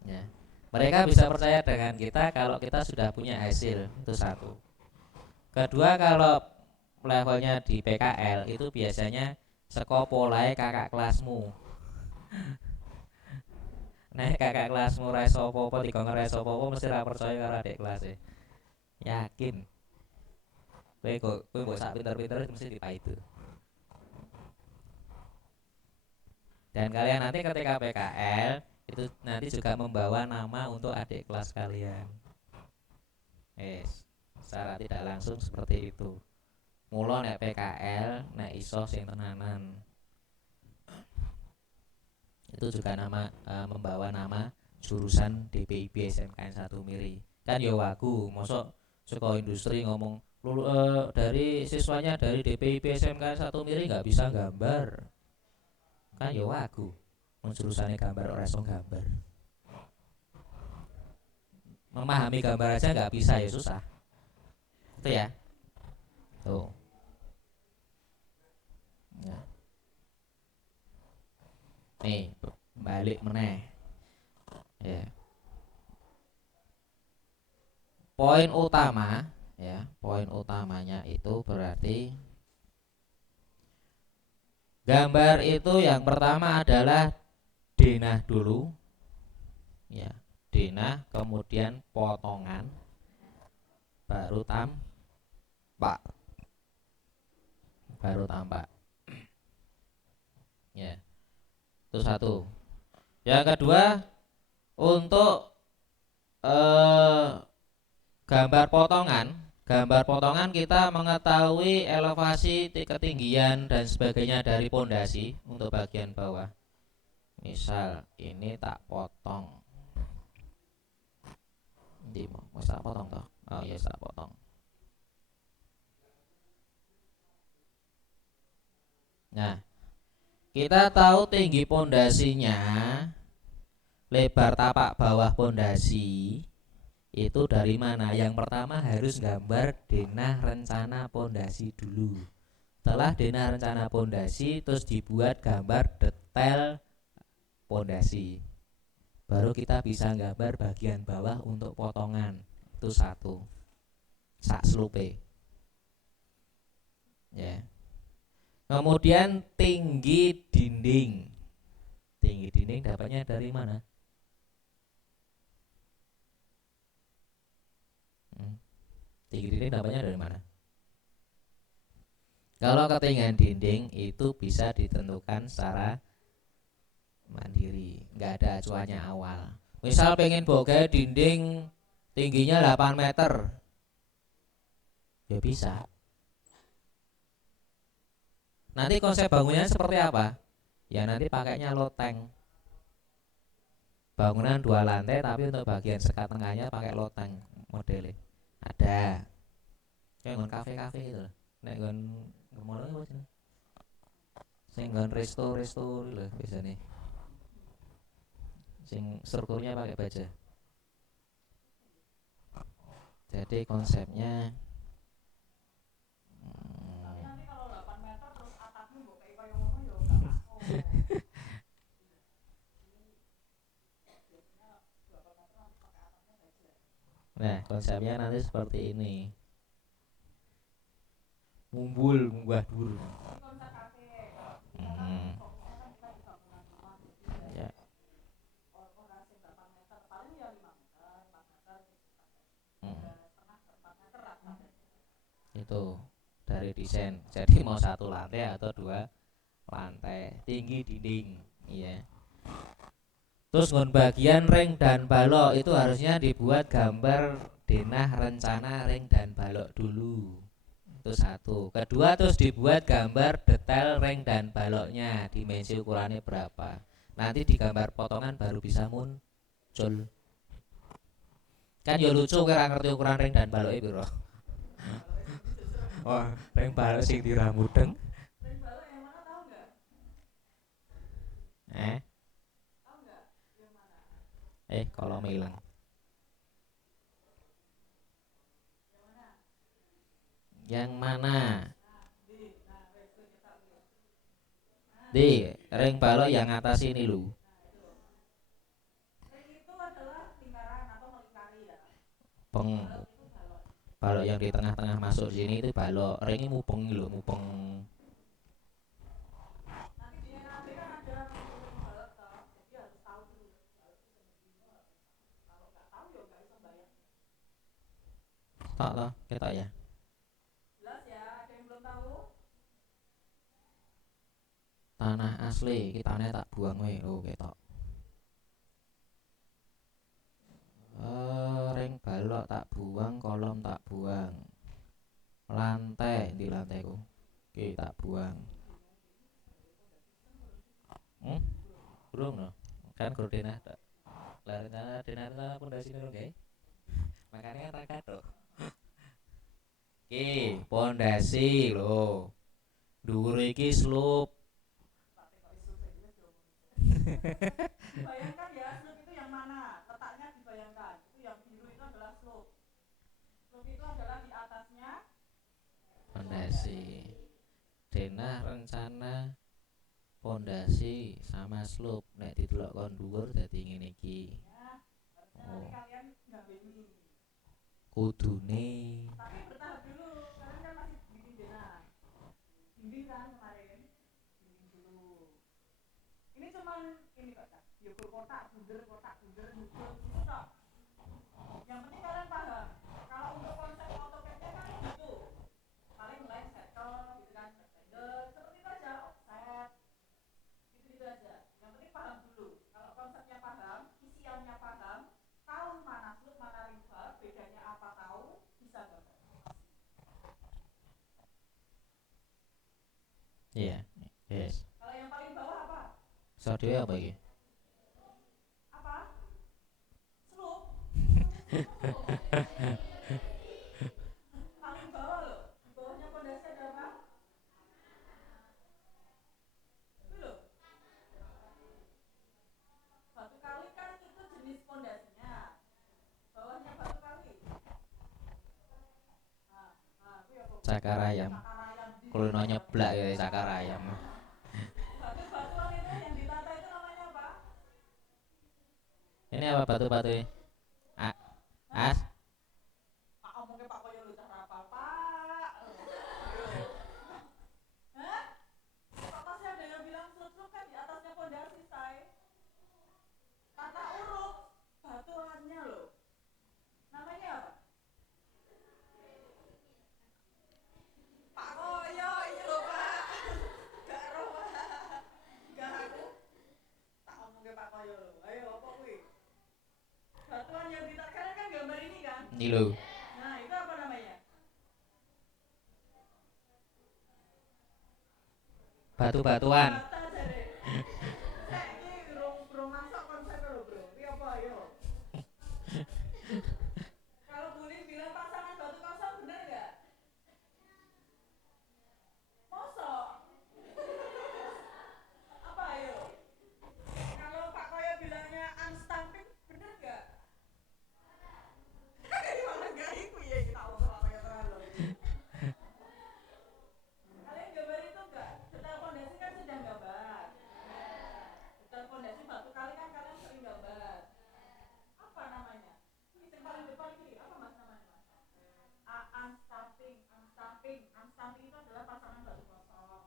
ya. Mereka bisa percaya dengan kita kalau kita sudah punya hasil. Itu satu. Kedua, kalau levelnya di PKL itu biasanya saka polahe kakak kelasmu. Nek kakak kelasmu ra iso apa-apa, dikon ra iso apa-apa mesti ra percaya karo adik kelas e. Yakin. Kowe mbok sak pinter-pinter mesti dipaitu. Dan kalian nanti ketika PKL itu nanti juga membawa nama untuk adik kelas kalian. Secara tidak langsung seperti itu. Mula nek PKL nek iso sing tenanan. Itu juga membawa nama jurusan DPIB SMKN 1 Miri. Kan ya wagu, mosok saka industri ngomong dari siswanya dari DPIB SMKN 1 Miri nggak bisa gambar. Kan ya wagu. Jurusannya gambar ora iso gambar. Memahami gambar aja nggak bisa ya susah. Itu ya. Tuh. Ya. Nih, balik meneh. Ya. Poin utama ya, poin utamanya itu berarti gambar itu yang pertama adalah denah dulu. Ya, denah kemudian potongan baru tampak. Ya. Itu satu. Yang kedua, untuk gambar potongan kita mengetahui elevasi, ketinggian dan sebagainya dari pondasi untuk bagian bawah. Misal ini tak potong. Ndi mau tak potong toh? Oh iya tak potong. Nah, kita tahu tinggi pondasinya, lebar tapak bawah pondasi itu dari mana? Yang pertama harus gambar denah rencana pondasi dulu. Setelah denah rencana pondasi terus dibuat gambar detail pondasi. Baru kita bisa gambar bagian bawah untuk potongan. Itu satu. Sak slupe. Ya. Kemudian tinggi dinding. Tinggi dinding dapatnya dari mana? Tinggi dinding dapatnya dari mana? Kalau ketinggian dinding itu bisa ditentukan secara mandiri, nggak ada acuannya awal. Misal pengen bokeh dinding tingginya 8 meter, ya bisa. Nanti konsep bangunannya seperti apa? Ya nanti pakainya loteng. Bangunan 2 lantai tapi untuk bagian sekat tengahnya pakai loteng modelnya. Ada. Kayak ngon kafe-kafe itu loh. Nek ngon ngono apa sih? Sing ngon resto-resto lho biasanya. Sing strukturnya pakai baja. Jadi konsepnya Tapi nanti kalau 8 meter terus atapnya mbok kayak koyo ngono ya gak masuk. nah konsepnya nanti seperti ini. Mumbul munggah dhuwur. Konsep kafe. Hmm. Fokusnya kan kita di bangunan rumah jadi Ya. orang sing 8 meter paling ya 5 meter, 4 meter gitu. Setengah 4 meter lah. Itu dari desain. Jadi mau 1 lantai atau 2 lantai. Tinggi dinding. Iya. Terus ngon bagian ring dan balok itu harusnya dibuat gambar denah rencana ring dan balok dulu. Itu satu. Kedua terus dibuat gambar detail ring dan baloknya, dimensi ukurannya berapa. Nanti di gambar potongan baru bisa muncul. Kan ya lucu kira ngerti ukuran ring dan baloknya piro. Oh, ring balok sing diramudeng. Ring balok yang mana tahu enggak? Tahu enggak? Yang mana? Kalau hilang. Yang mana? Di ring balok yang atas ini lu. Ring itu adalah lingkaran atau melingkari ya. Peng Balok itu balok. balok yang di tengah-tengah masuk sini itu balok. Ring ini mupeng lho, mupeng. Nanti di NAB kan ada ring balok toh. Jadi harus tahu dulu balok itu sebenarnya. Kalau nggak tahu ya nggak bisa bayang. Tak toh, ketok ya. Jelas ya, ada yang belum tahu? Tanah asli, kitane tak buang we. Oh, ketok. Ring balok tak buang, kolom tak buang. Lantai di lantaiku. Oke, tak buang. Belum no. Kan koordinat tak. Lah denah pondasi dulu, oke. Makanya tak kato. Oke, pondasi lho. Dhuwur iki slope. Bayangkan ya, slope itu yang mana? Letaknya dibayangkan. Itu yang biru itu adalah slope. Slope itu adalah di atasnya Pondasi. Denah rencana pondasi sama slope nek didelok kon dhuwur dadi ngene iki. nanti kalian nggak beli. Kudune. Tapi bertahap dulu, kalian kan masih bikin denah. Bimbing kan kemarin? Bimbing dulu. Ini cuman ini kok kan? Yukur kotak, bunder, nyusul gitu kok. Yang penting kalian paham. Kalau untuk konsep AutoCAD-nya kan gitu. Paling mulai circle, gitu kan, rectangle, seperti itu aja, offset, gitu-gitu aja. Yang penting paham dulu. Kalau konsepnya paham, isiannya paham, tahu mana slope, mana rival, bedanya apa tahu, bisa gambar. Iya, yes. Kalau yang paling bawah apa? Sadhe apa iki? Apa? Slope. Paling bawah loh. Di bawahnya pondasi ada apa? Itu loh. Batu kali kan itu jenis pondasinya. Bawahnya batu kali. Itu ya Cakar ayam. Kulino nyeblak ya cakar ayam. batu-batuan itu yang ditata itu namanya apa? Ini apa batu-batu ini? As. Pak omongnya Pak koyo lu cara apa Pak? Ayo. Hah? Kok masih ada yang bilang sluk kan di atasnya pondasi say. Tata uruk batuannya loh. Namanya apa? Pak koyo iya loh Pak. Gak roh Pak. Gak aku. Tak omongnya Pak koyo loh. Ayo apa kuwi? Batuan yang ditekan kan gambar ini kan? Ini loh. Nah, itu apa namanya? Batu-batuan. Bata jare. Saya ini belum masuk konsepnya loh bro. Ini apa ayo? Kalau Bulin bilang pasangan batu kosong bener nggak? Mosok? Apa ayo? Kalau Pak Koyo bilangnya unstamping bener nggak? Ini malah nggak iku ya kita ngomong apa yang terlalu. Kalian gambar itu nggak? Detail fondasi kan sudah gambar. Detail fondasi batu kali kan kalian sering gambar. Apa namanya? Ini yang paling depan ini apa mas namanya mas? Unstamping itu adalah pasangan batu kosong.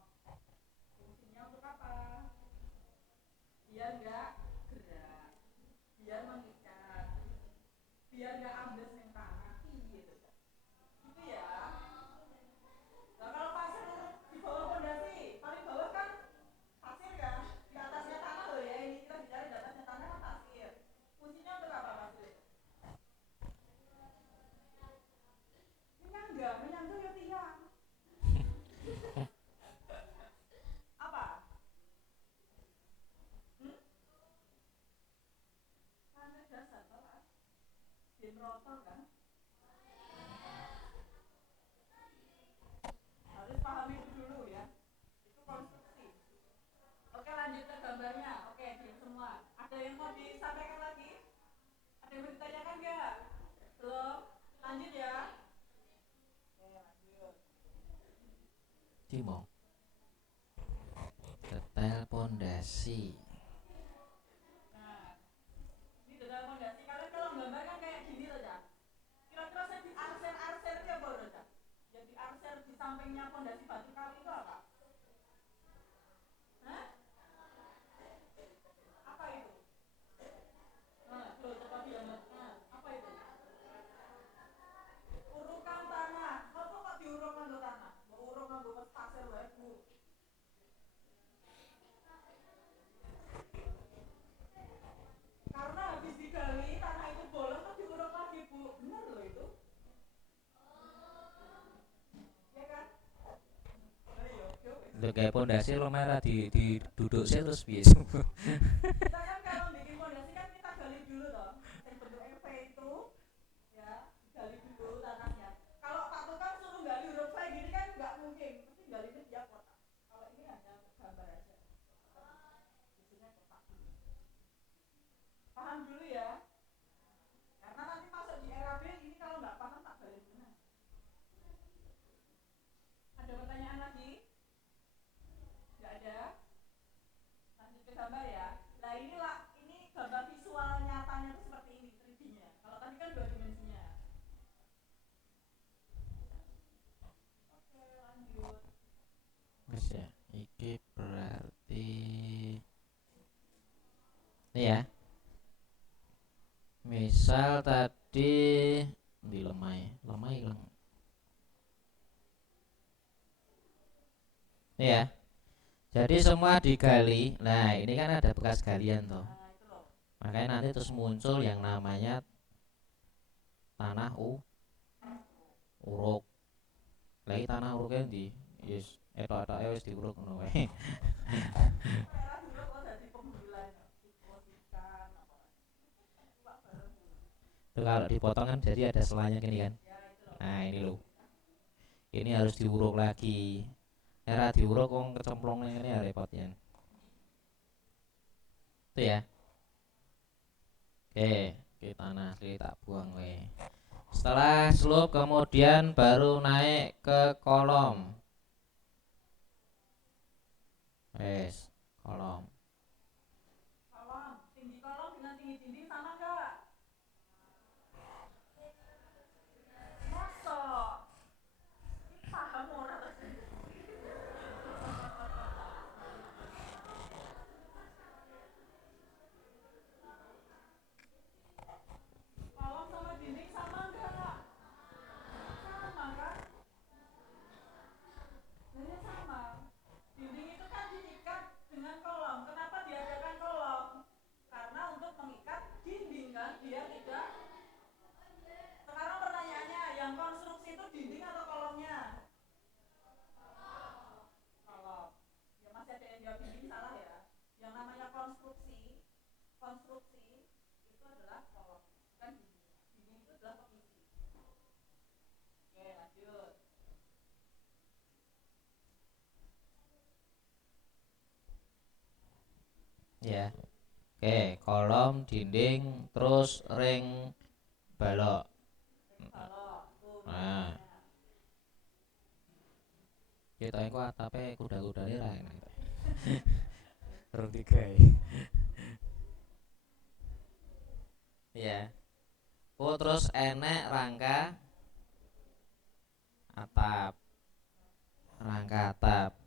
Fungsinya untuk apa? Biar nggak gerak, biar mengikat, biar nggak ambles yang tanah, gitu. Gitu ya. Nah kalau pasir di bawah fondasi, paling bawah kan pasir kan, di atasnya tanah loh ya. Ini kita bicara di atasnya tanah kan pasir. Fungsinya untuk apa pasir? Menyangga ya tiang. Apa? Tanah dasar pak. Bin rotor kan? Harus pahami itu dulu ya. Itu konstruksi. Oke lanjut ke gambarnya. Oke diam semua. Ada yang mau disampaikan lagi? Ada yang mau ditanyakan nggak? Belum? Lanjut ya. Oke lanjut. Cimo. Detail pondasi. Nah, ini detail fondasi. Kalian kalau gambar kan kayak gini loh ya. Kira-kira saya di arser itu apa loh ya? Yang di arser di sampingnya fondasi batu kali itu apa? Hah? Apa itu? Nah, tuh coba diamat. Nah, apa itu? Urukan tanah. Apa kok diuruk nganggo tanah? Mau uruk nganggo pasir wae, Bu. Karena habis digali tanah itu bolong terus diuruk lagi, Bu. Benar loh itu. Ya kan? Ayo, Untuk kayak pondasi lo merah di duduk sih terus biasa. kita kan kalau bikin fondasi kan kita gali dulu toh. Yang bentuknya V itu ya, gali dulu tanahnya. Kalau Pak Tukang suruh gali huruf V gini kan nggak mungkin. Pasti galinya dia kotak. Kalau ini hanya gambar aja. Isinya kotak. Paham dulu ya. Karena nanti masuk di RAB ini kalau nggak paham tak balik benar. Ada pertanyaan lagi? Nggak ada? Lanjut ke gambar ya. Nah inilah ini gambar visual nyatanya tuh seperti ini 3D-nya. Kalau tadi kan 2 dimensinya. Oke lanjut. Wes ya, iki berarti ini ya. Misal tadi di lemai hilang. Ini ya. Jadi semua digali. Nah, ini kan ada bekas galian toh. Nah itu loh. Makanya nanti terus muncul yang namanya tanah uruk. Lagi tanah uruknya di yes etok-etoke wis diuruk ngono wae. Merah dulu kok jadi pembulan. Ikan apa? Pak bareng. Itu kalau dipotong kan jadi ada selanya gini kan. Ya itu loh. Nah, ini loh. Ini harus diuruk lagi. Era diuruk wong kecemplung ini ya repotnya. Itu ya. Oke, tanah asli tak buang we. Setelah slope kemudian baru naik ke kolom. Kolom. Kolom, tinggi kolom dengan tinggi dinding sama nggak? konstruksi itu adalah kolom, bukan dinding. Dinding itu adalah pengisi. Oke, lanjut. Ya. Oke, kolom, dinding, terus ring balok. Balok. Nah, kita engko atape kuda-kudane ra enak. Rung digawe. Ya. Oh, terus enek rangka atap. Rangka atap.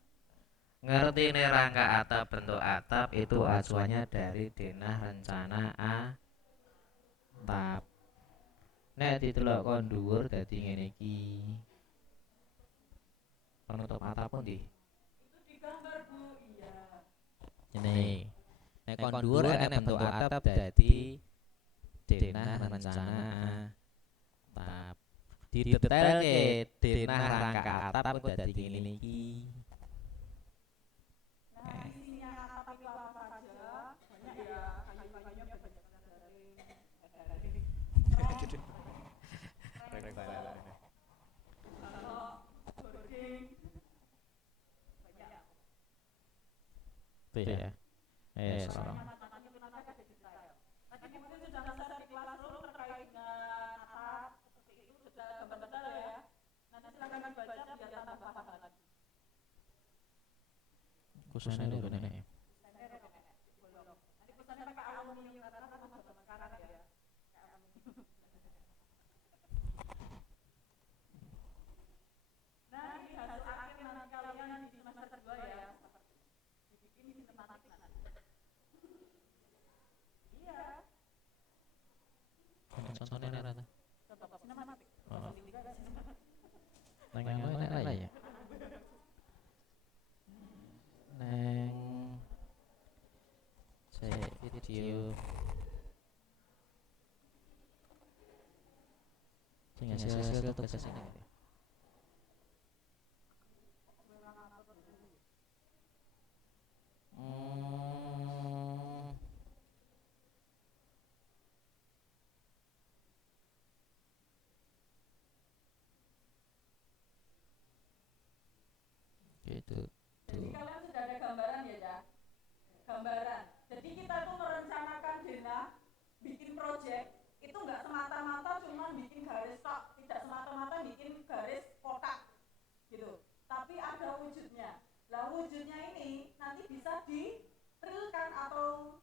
Ngerti nih rangka atap, bentuk atap itu acuannya dari denah rencana atap. Nek didelok kon dhuwur dadi ngene iki. Penutup atap pun di. Itu digambar, Bu. Iya. Ini. Nek kon dhuwur enek bentuk atap dadi denah rencana atap. Didetailke denah rangka atap kok dadi ngene iki. Nah, isinya atap itu apa saja? Banyak ya, kayu-kayunya kebanyakan dari kalau boarding banyak. Tuh ya. Sekarang. Matematika ada detail. Tadi mungkin sudah belajar di Classroom terkait dengan atap seperti itu sudah gambar detail ya. Nanti silakan dibaca biar tambah paham lagi. Kusennya itu bener ya. Nanti kusennya pakai aluminium karena rumah zaman sekarang ya. Nah, ini hasil akhir nanti kalian di semester 2 ya. Dibikin sistematik nanti. Iya. Contohnya nih rata. Tetap sinematik. Neng yang lain lah ya. Neng video sing hasil tugas ini. Gitu. Jadi kalian sudah ada gambaran ya, gambaran. Jadi kita tuh merencanakan denah, bikin project itu nggak semata-mata cuma bikin garis tok, tidak semata-mata bikin garis kotak, gitu. Tapi ada wujudnya. Lah wujudnya ini nanti bisa di-realkan atau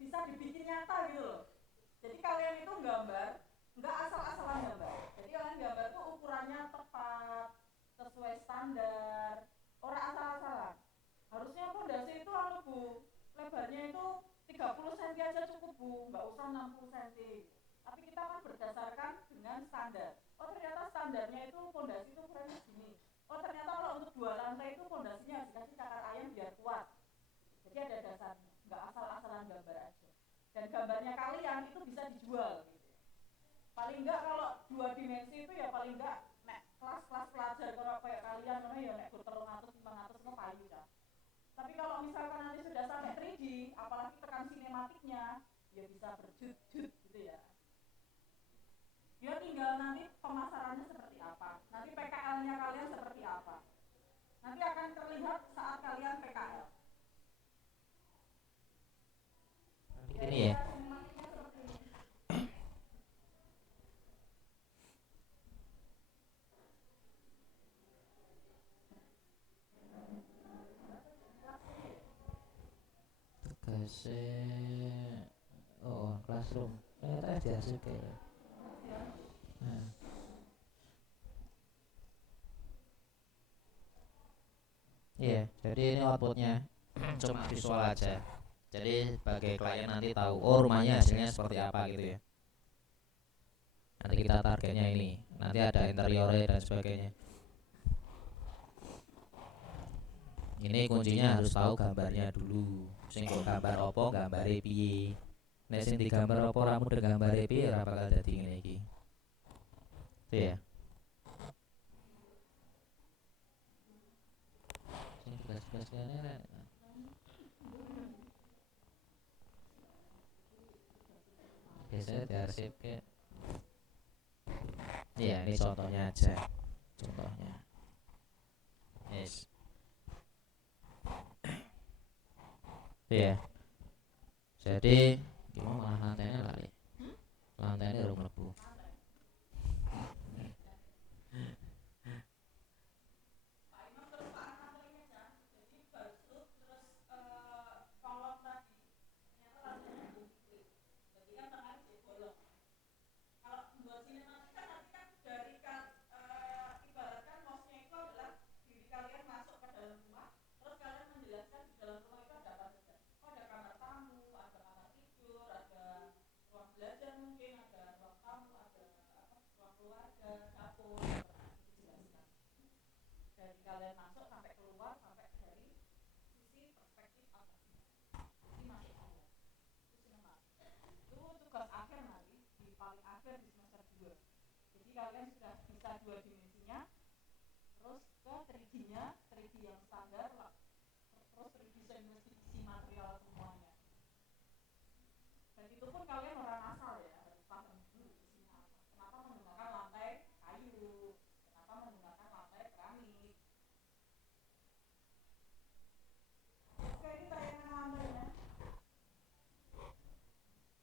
bisa dibikin nyata gitu loh. Jadi kalian itu gambar, nggak asal-asalan gambar. Jadi kalian gambar tuh ukurannya tepat, sesuai standar, orang asal-asalan. Harusnya fondasi itu Bu, lebarnya itu 30 cm aja cukup Bu, nggak usah 60 cm. Tapi kita kan berdasarkan dengan standar. Oh ternyata standarnya itu fondasi itu ukurannya segini. Oh ternyata kalau untuk 2 lantai itu fondasinya harus dikasih cakar ayam biar kuat. Jadi ada dasarnya, nggak asal-asalan gambar aja. Dan gambarnya kalian itu bisa dijual gitu. Paling enggak kalau 2 dimensi itu ya paling enggak nek kelas-kelas pelajar kalau kayak kalian ya nek 300 500 no payu ya. Tapi kalau misalkan nanti sudah sampai 3D, apalagi tekan sinematiknya, ya bisa berjut-jut gitu ya. Ya tinggal nanti pemasarannya seperti apa, nanti PKL-nya kalian seperti apa. Nanti akan terlihat saat kalian PKL. Ini ya. Tugasnya classroom. Tadi diarsip ya. Nah. Iya, jadi ini outputnya cuma visual aja. Jadi sebagai klien nanti tahu, oh rumahnya hasilnya seperti apa gitu ya. Nanti kita targetnya ini, nanti ada interiornya dan sebagainya. Ini kuncinya harus tahu gambarnya dulu. Sing kok gambar apa, gambare piye. Nek sing digambar apa ra mudeng gambare piye ora bakal dadi ngene iki. Itu ya. Sing tugas-tugas kene biasanya diarsip ke. Iya, ini contohnya aja. Contohnya. Yes. Iya. Jadi gimana lantainya lali? Lantainya udah mlebu.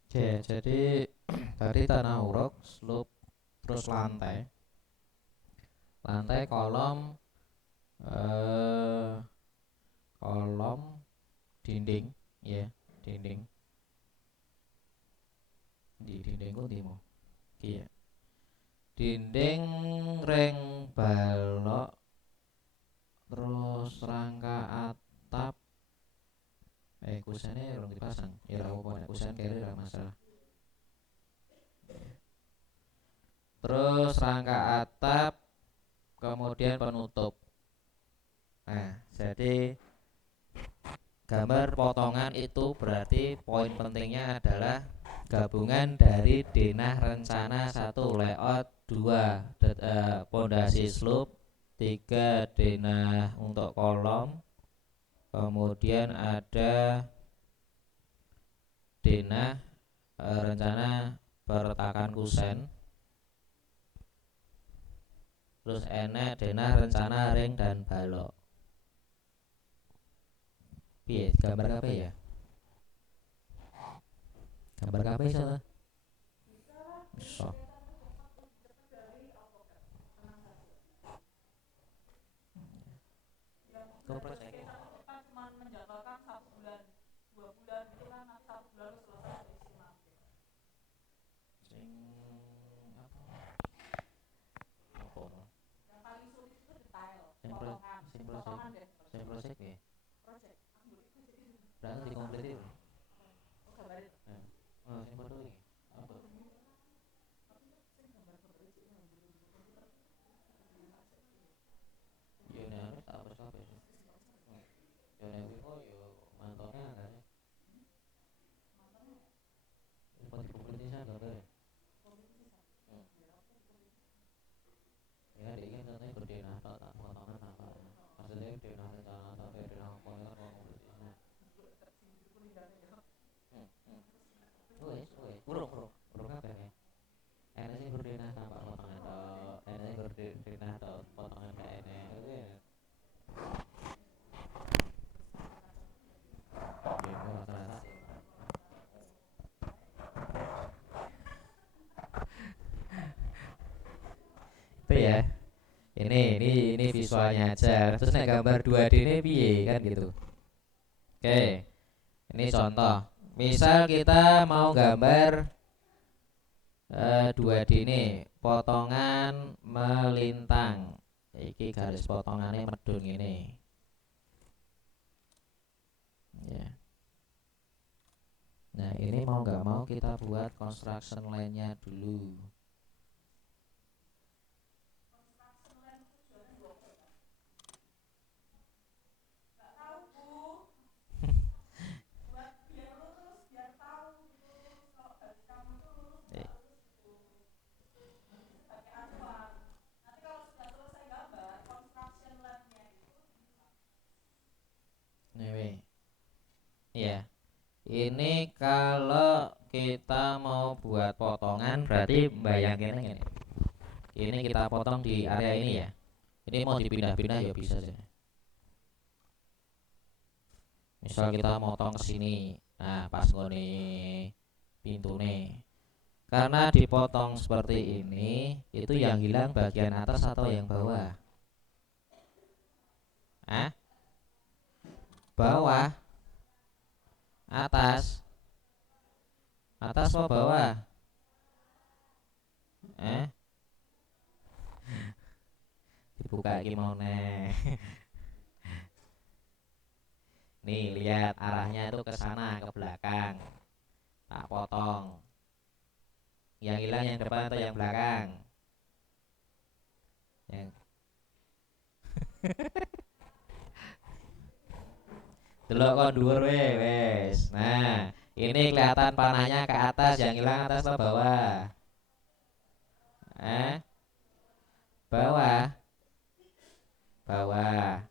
Oke, jadi tadi tanah uruk, slope, terus lantai. Lantai kolom kolom dinding, ya, dinding. Di dinding ku timo. Iya. Dinding ring balok terus rangka atap kusennya belum dipasang. Ya ora apa-apa, kusen kere ora masalah. Terus rangka atap kemudian penutup. Nah, jadi gambar potongan itu berarti poin pentingnya adalah gabungan dari denah rencana 1 layout 2 pondasi slope 3 denah untuk kolom, kemudian ada denah rencana perletakan kusen, terus enek denah rencana ring dan balok. Piye gambar kabeh ya? Gambar kabeh iso ta? Iso. Sing project ya. Berarti dikomplit itu. Sing foto iki. Apa? Ya nek tak terus kabeh. Ya nek kuwi kok yo mantone kan. Info dikomplit bisa kabeh. Ya iki katanya berdenah tok tak potongan apa. Maksudnya denah rencana sampai denah potongan komplit bisa. Urung kabeh ya. Enak sih berdenah tanpa potongan tok. Enak sih berdenah tok potongan gak enak. Itu ya. Ya rata-rata sih. Itu ya. Ini visualnya aja. Terus nek gambar 2D ini piye kan gitu. Oke. Ini contoh. Misal kita mau gambar 2D ini potongan melintang. Iki garis potongannya medun ini. Ya. Nah, ini mau nggak mau kita buat construction line-nya dulu. Nih, iya. Ini kalau kita mau buat potongan berarti bayangin ini kita potong di area ini ya. Ini mau dipindah-pindah ya bisa aja. Misal kita motong ke sini. Nah, pas ngene pintu nih. Karena dipotong seperti ini, itu yang hilang bagian atas atau yang bawah? Bawah, atas, atas atau bawah? Dibuka gimana? Nih lihat arahnya itu ke sana, ke belakang. Tak potong. Yang hilang yang depan atau yang belakang? Yang delok kon dhuwur wes. Nah, ini kelihatan panahnya ke atas, yang hilang atas atau bawah? Bawah. Bawah.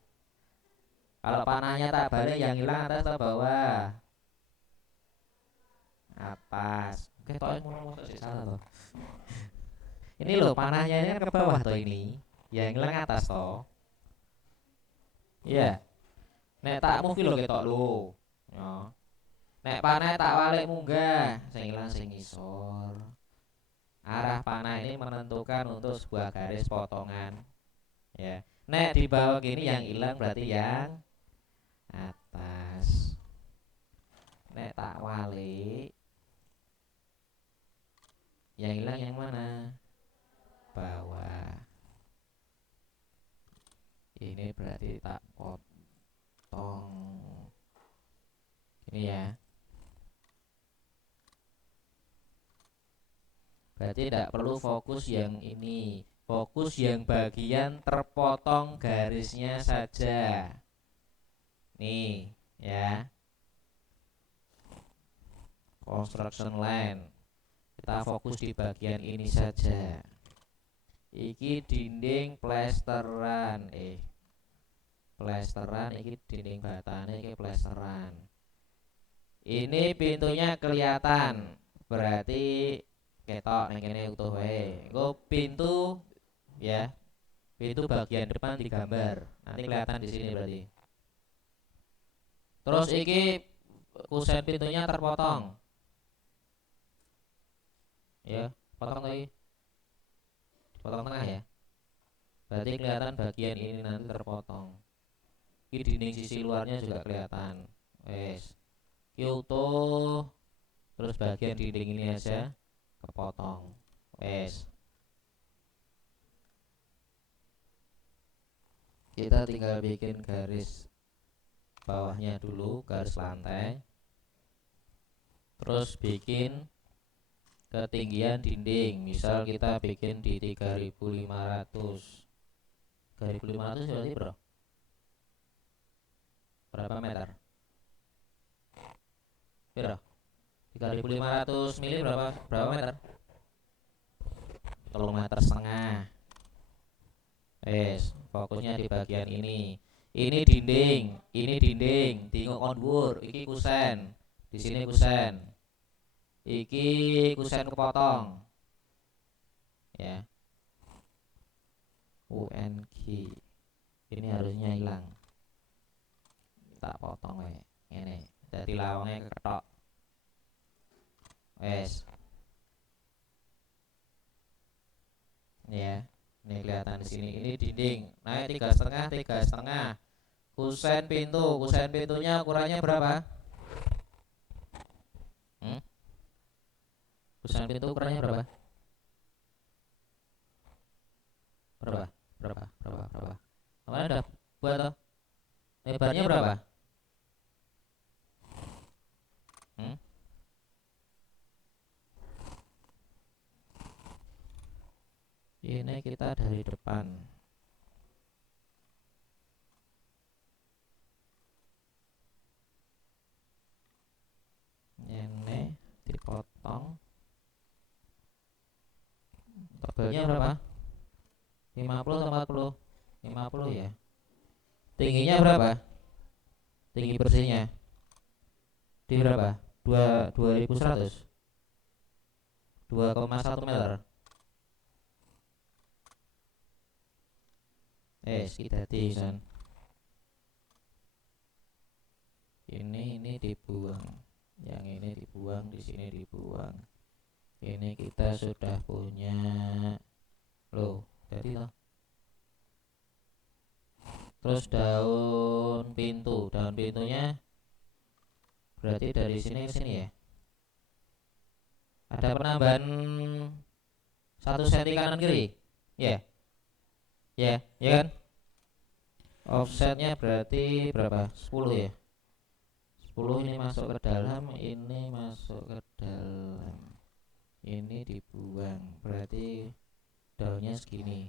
Kalau panahnya tak balik, yang hilang atas atau bawah? Atas. Oke, toh mau salah toh. Ini loh panahnya ini ke bawah toh ini. Yang hilang atas toh. Iya. Nek tak move lho ketok lho. Ya. Nek panah tak balik munggah, sing hilang sing ngisor. Arah panah ini menentukan untuk sebuah garis potongan. Ya. Nek di bawah gini yang hilang berarti yang atas. Nek tak walik, yang hilang yang mana? Bawah. Ini berarti tak potong. Ini ya. Berarti tidak perlu fokus yang ini. Fokus yang bagian terpotong garisnya saja. Nih, ya. Construction line. Kita fokus di bagian ini saja. Iki dinding plesteran, plesteran, iki dinding batane, iki plesteran. Ini pintunya kelihatan, berarti ketok ning kene utuh wae. Engko pintu ya. Pintu bagian depan digambar. Nanti kelihatan di sini berarti. Terus iki kusen pintunya terpotong. Ya, potong lagi. Potong tengah ya. Berarti kelihatan bagian ini nanti terpotong. Ini dinding sisi luarnya juga kelihatan. Wes. Ki utuh. Terus bagian dinding ini aja kepotong. Wes. Kita tinggal bikin garis bawahnya dulu, garis lantai. Terus bikin ketinggian dinding, misal kita bikin di 3500. 3500 berarti berapa meter? Berapa? 3500 mili berapa meter? 3,5 meter. Fokusnya di bagian ini. Ini dinding, tinggal on dhuwur, iki kusen. Di sini kusen. Iki kusen kepotong. Ya. UNG. Ini harusnya hilang. Tak potong we. Ngene. Dadi lawangnya ketok. Wes. Ya. Ini kelihatan di sini. Ini dinding. Naik 3,5. Kusen pintunya ukurannya berapa? Kusen pintu ukurannya berapa? Berapa? Kemarin udah buat toh? Lebarnya berapa? Ini kita dari depan. Ini dipotong. Tebalnya berapa? 50 atau 40? 50 ya. Tingginya berapa? Tinggi bersihnya di berapa? 2100. 2,1 meter. Kita san. Ini dibuang, yang ini dibuang, di sini dibuang. Ini kita sudah punya loh, jadi loh. Terus daun pintunya berarti dari sini ke sini ya. Ada penambahan 1 cm kanan kiri. Ya. Ya, ya kan? Offsetnya berarti berapa? 10 ya. 10 ini masuk ke dalam, ini masuk ke dalam. Ini dibuang, berarti daunnya segini.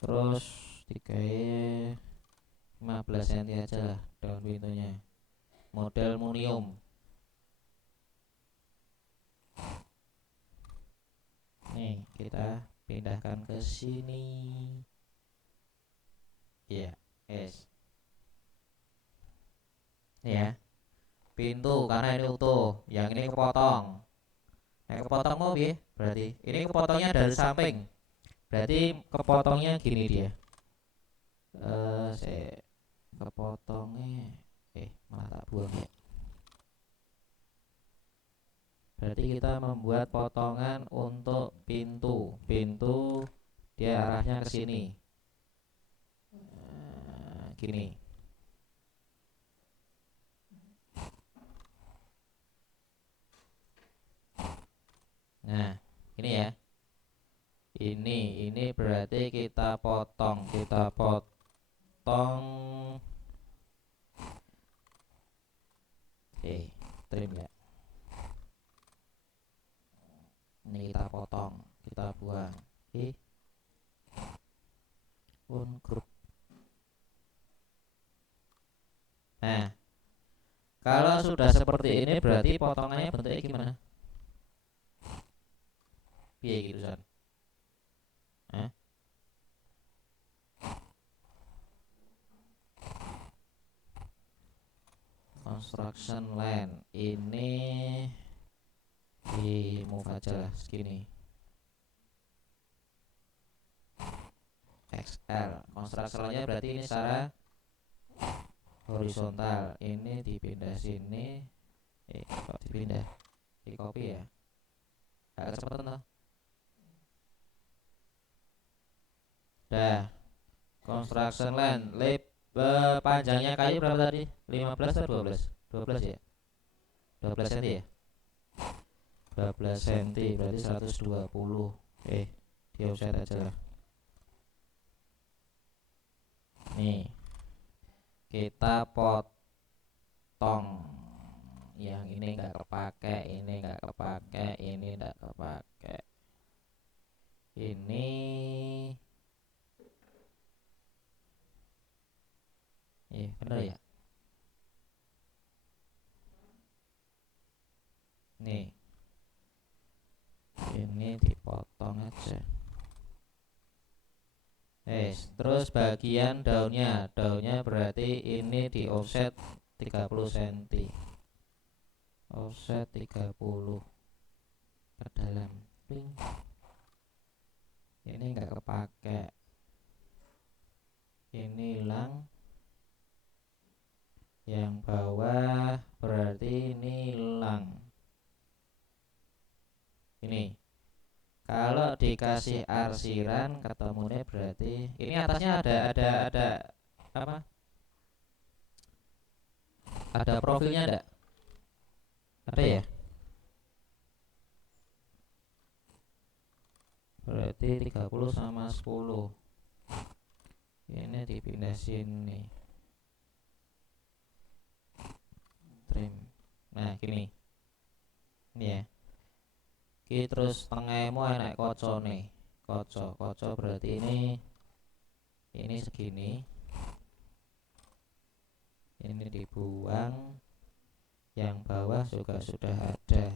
Terus 15 cm aja lah daun pintunya. Model munium. Nih, kita pindahkan ke sini. Ya, ya. Pintu karena ini utuh, yang ini kepotong. Nah, kepotong mau bi? Berarti ini kepotongnya dari samping. Berarti kepotongnya gini dia. Saya kepotongnya malah tak buang ya. Berarti kita membuat potongan untuk pintu. Pintu dia arahnya ke sini. Gini. Nah, ini ya. Ini berarti kita potong, trim ya. Ini kita potong, kita buang. Ungroup. Nah, kalau sudah seperti ini berarti potongannya bentuknya gimana? Piye gitu kan? Construction line ini di move aja lah segini. XL. Construction line-nya berarti ini secara horizontal. Ini dipindah sini. Kok dipindah? Di copy ya? Agak kecepatan toh. Dah. Construction line panjangnya kayu berapa tadi? 15 atau 12? 12 ya? 12 cm ya? 12 cm berarti 120. Di offset aja lah. Nih. Kita potong. Yang ini enggak kepake, ini enggak kepake, ini enggak kepake. Ini bener ya? Nih. Ini dipotong aja. Terus bagian daunnya berarti ini di offset 30 cm. Offset 30 ke dalam. Ini enggak kepake. Ini hilang. Yang bawah berarti ini hilang. Ini kalau dikasih arsiran ketemunya berarti ini atasnya ada apa? Ada profilnya enggak? Ada ya? Berarti 30 sama 10. Ini dipindah sini. Trim. Nah, gini. Ini ya. Terus tengahmu enak koco nih. Koco berarti ini segini. Ini dibuang. Yang bawah juga sudah ada.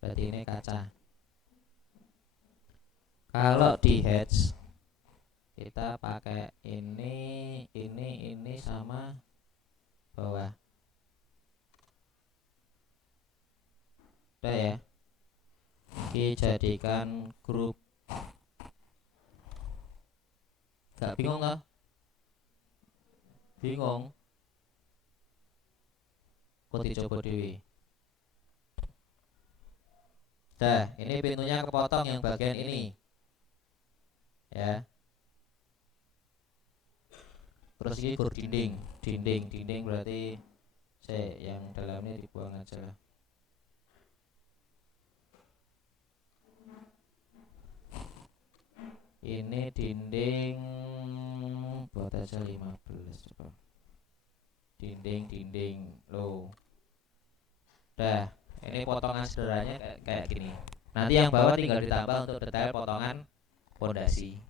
Berarti ini kaca. Kalau di hatch kita pakai ini sama bawah. Udah ya. Iki jadikan grup. Gak bingung lah? Bingung? Kok dicoba dewi. Dah, ini pintunya kepotong yang bagian ini. Ya. Terus ini gur dinding. Dinding berarti yang dalamnya dibuang aja lah. Ini dinding buat aja 15 coba. Dinding loh. Dah, ini potongan sederhananya kayak gini. Nanti yang bawah tinggal ditambah untuk detail potongan pondasi.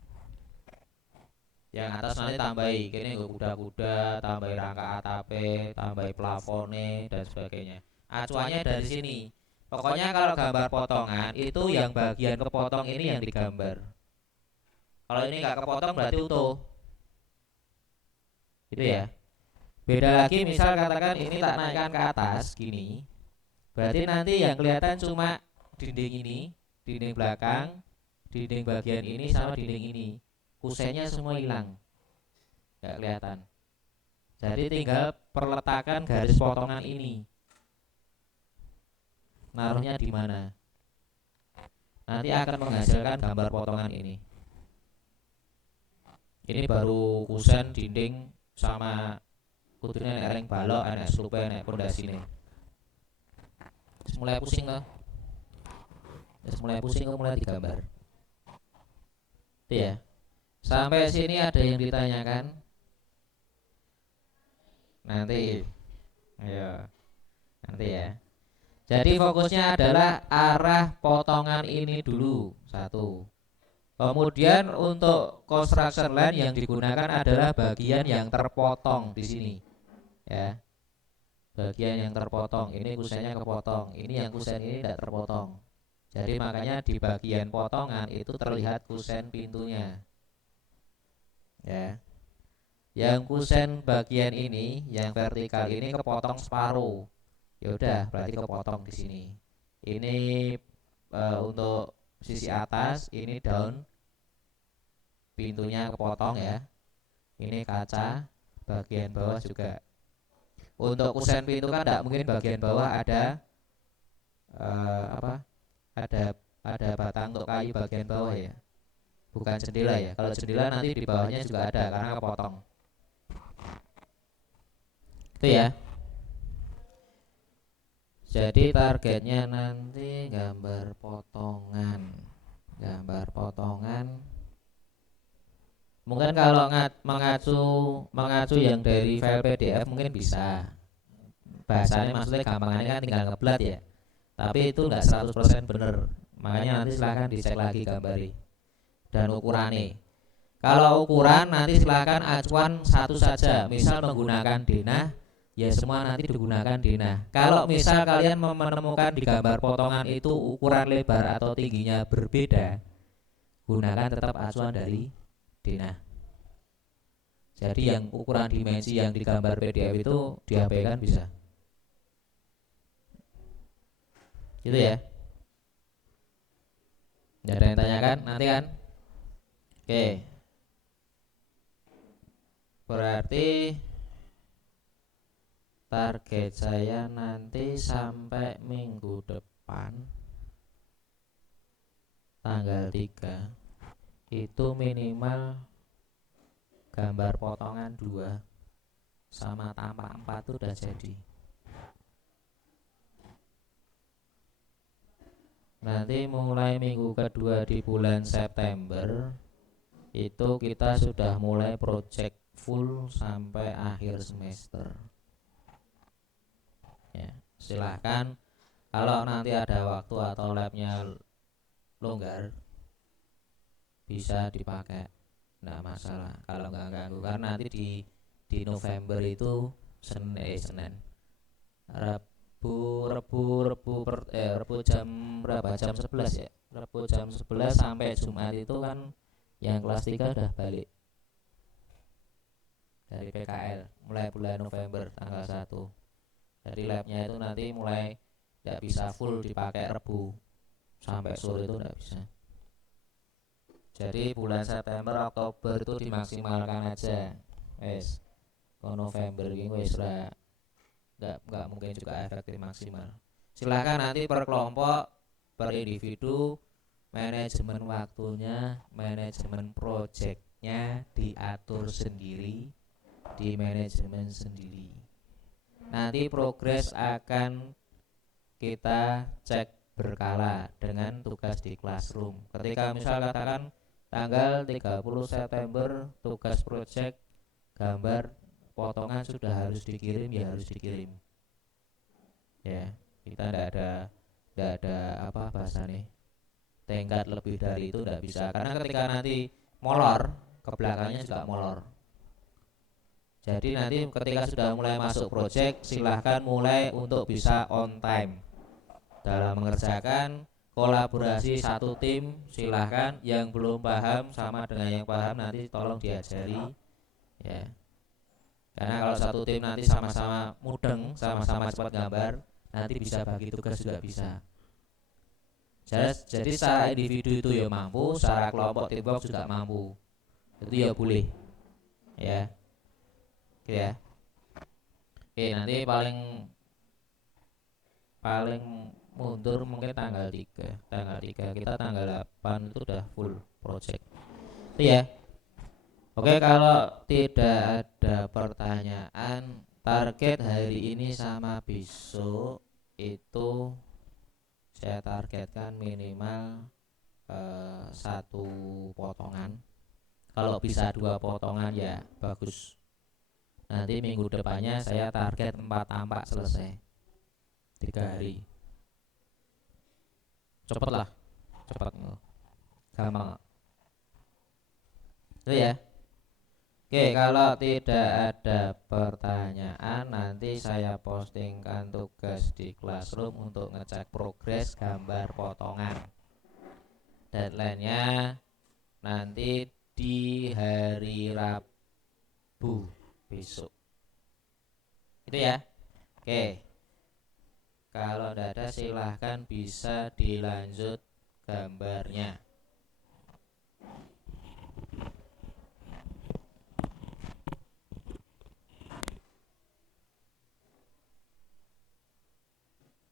Yang atas nanti tambahi, ini kuda-kuda, tambahi rangka atape, tambahi plafone dan sebagainya. Acuannya dari sini. Pokoknya kalau gambar potongan itu yang bagian kepotong ini yang digambar. Kalau ini nggak kepotong berarti utuh. Gitu ya. Beda lagi misal katakan ini tak naikkan ke atas gini. Berarti nanti yang kelihatan cuma dinding ini, dinding belakang, dinding bagian ini sama dinding ini. Kusennya semua hilang. Nggak kelihatan. Jadi tinggal perletakan garis potongan ini. Naruhnya di mana? Nanti akan menghasilkan gambar potongan ini. Ini baru kusen, dinding sama kudune ereng balok, enek slupe, enek pondasine. Mulai pusing loh. Mulai pusing kok mulai digambar. Itu ya. Sampai sini ada yang ditanyakan? Nanti. Ayo. Nanti ya. Jadi fokusnya adalah arah potongan ini dulu. Satu. Kemudian untuk construction line yang digunakan adalah bagian yang terpotong di sini. Ya. Bagian yang terpotong. Ini kusennya kepotong. Ini yang kusen ini tidak terpotong. Jadi makanya di bagian potongan itu terlihat kusen pintunya. Ya. Yang kusen bagian ini, yang vertikal ini kepotong separuh. Ya udah, berarti kepotong di sini. Ini untuk sisi atas, ini daun pintunya kepotong ya. Ini kaca, bagian bawah juga. Untuk kusen pintu kan tidak mungkin bagian bawah ada ada batang untuk kayu bagian bawah ya. Bukan jendela ya. Kalau jendela nanti di bawahnya juga ada karena kepotong. Itu ya. Jadi targetnya nanti gambar potongan. Mungkin kalau mengacu yang dari file PDF mungkin bisa. Bahasanya maksudnya gampangannya kan tinggal ngeblat ya. Tapi itu enggak 100% benar. Makanya nanti silahkan dicek lagi gambari dan ukurannya. Kalau ukuran nanti silahkan acuan satu saja. Misal menggunakan denah, ya semua nanti digunakan denah. Kalau misal kalian menemukan di gambar potongan itu ukuran lebar atau tingginya berbeda, gunakan tetap acuan dari denah. Jadi yang ukuran dimensi yang di gambar PDF itu diabaikan bisa. Gitu ya. Nggak ada yang tanyakan nanti kan? Oke. Berarti target saya nanti sampai minggu depan tanggal 3 itu minimal gambar potongan 2 sama tampak 4 itu udah jadi. Nanti mulai minggu kedua di bulan September itu kita sudah mulai project full sampai akhir semester. Ya, silahkan kalau nanti ada waktu atau labnya longgar bisa dipakai, nggak masalah kalau nggak ganggu. Karena nanti di November itu Senin, Rebu jam berapa? Jam 11 ya. Rebu jam 11 sampai Jumat itu kan yang kelas 3 udah balik dari PKL mulai bulan November tanggal 1. Jadi labnya itu nanti mulai tidak bisa full dipakai Rebu sampai sore itu tidak bisa. Jadi bulan September Oktober itu dimaksimalkan aja. Wes, ke November ini wes nggak mungkin juga efektif maksimal. Silahkan nanti per kelompok, per individu, manajemen waktunya, manajemen projectnya diatur sendiri, di manajemen sendiri. Nanti progres akan kita cek berkala dengan tugas di classroom. Ketika misal katakan tanggal 30 September tugas project gambar potongan sudah harus dikirim, ya harus dikirim. Ya, kita tidak ada apa bahasa nih, tenggat lebih dari itu tidak bisa, karena ketika nanti molor ke belakangnya juga molor. Jadi nanti ketika sudah mulai masuk project, silahkan mulai untuk bisa on time dalam mengerjakan. Kolaborasi satu tim silahkan, yang belum paham sama dengan yang paham nanti tolong diajari ya. Karena kalau satu tim nanti sama-sama mudeng, sama-sama cepat gambar, nanti bisa bagi tugas juga bisa. Jadi secara individu itu ya mampu, secara kelompok teamwork juga mampu. Itu ya boleh. Ya. Oke ya. Oke, nanti paling mundur mungkin tanggal 3. Tanggal 3 kita tanggal 8 itu udah full project. Itu ya. Oke, kalau tidak ada pertanyaan, target hari ini sama besok itu saya targetkan minimal 1 potongan. Kalau bisa 2 potongan ya bagus. Nanti minggu depannya saya target 4 tampak selesai 3 hari. Cepet lah, cepat, gampang. Itu ya. Oke, kalau tidak ada pertanyaan, nanti saya postingkan tugas di Classroom untuk ngecek progres gambar potongan. Deadline-nya nanti di hari Rabu besok. Itu ya. Oke. Kalau tidak ada silahkan bisa dilanjut gambarnya.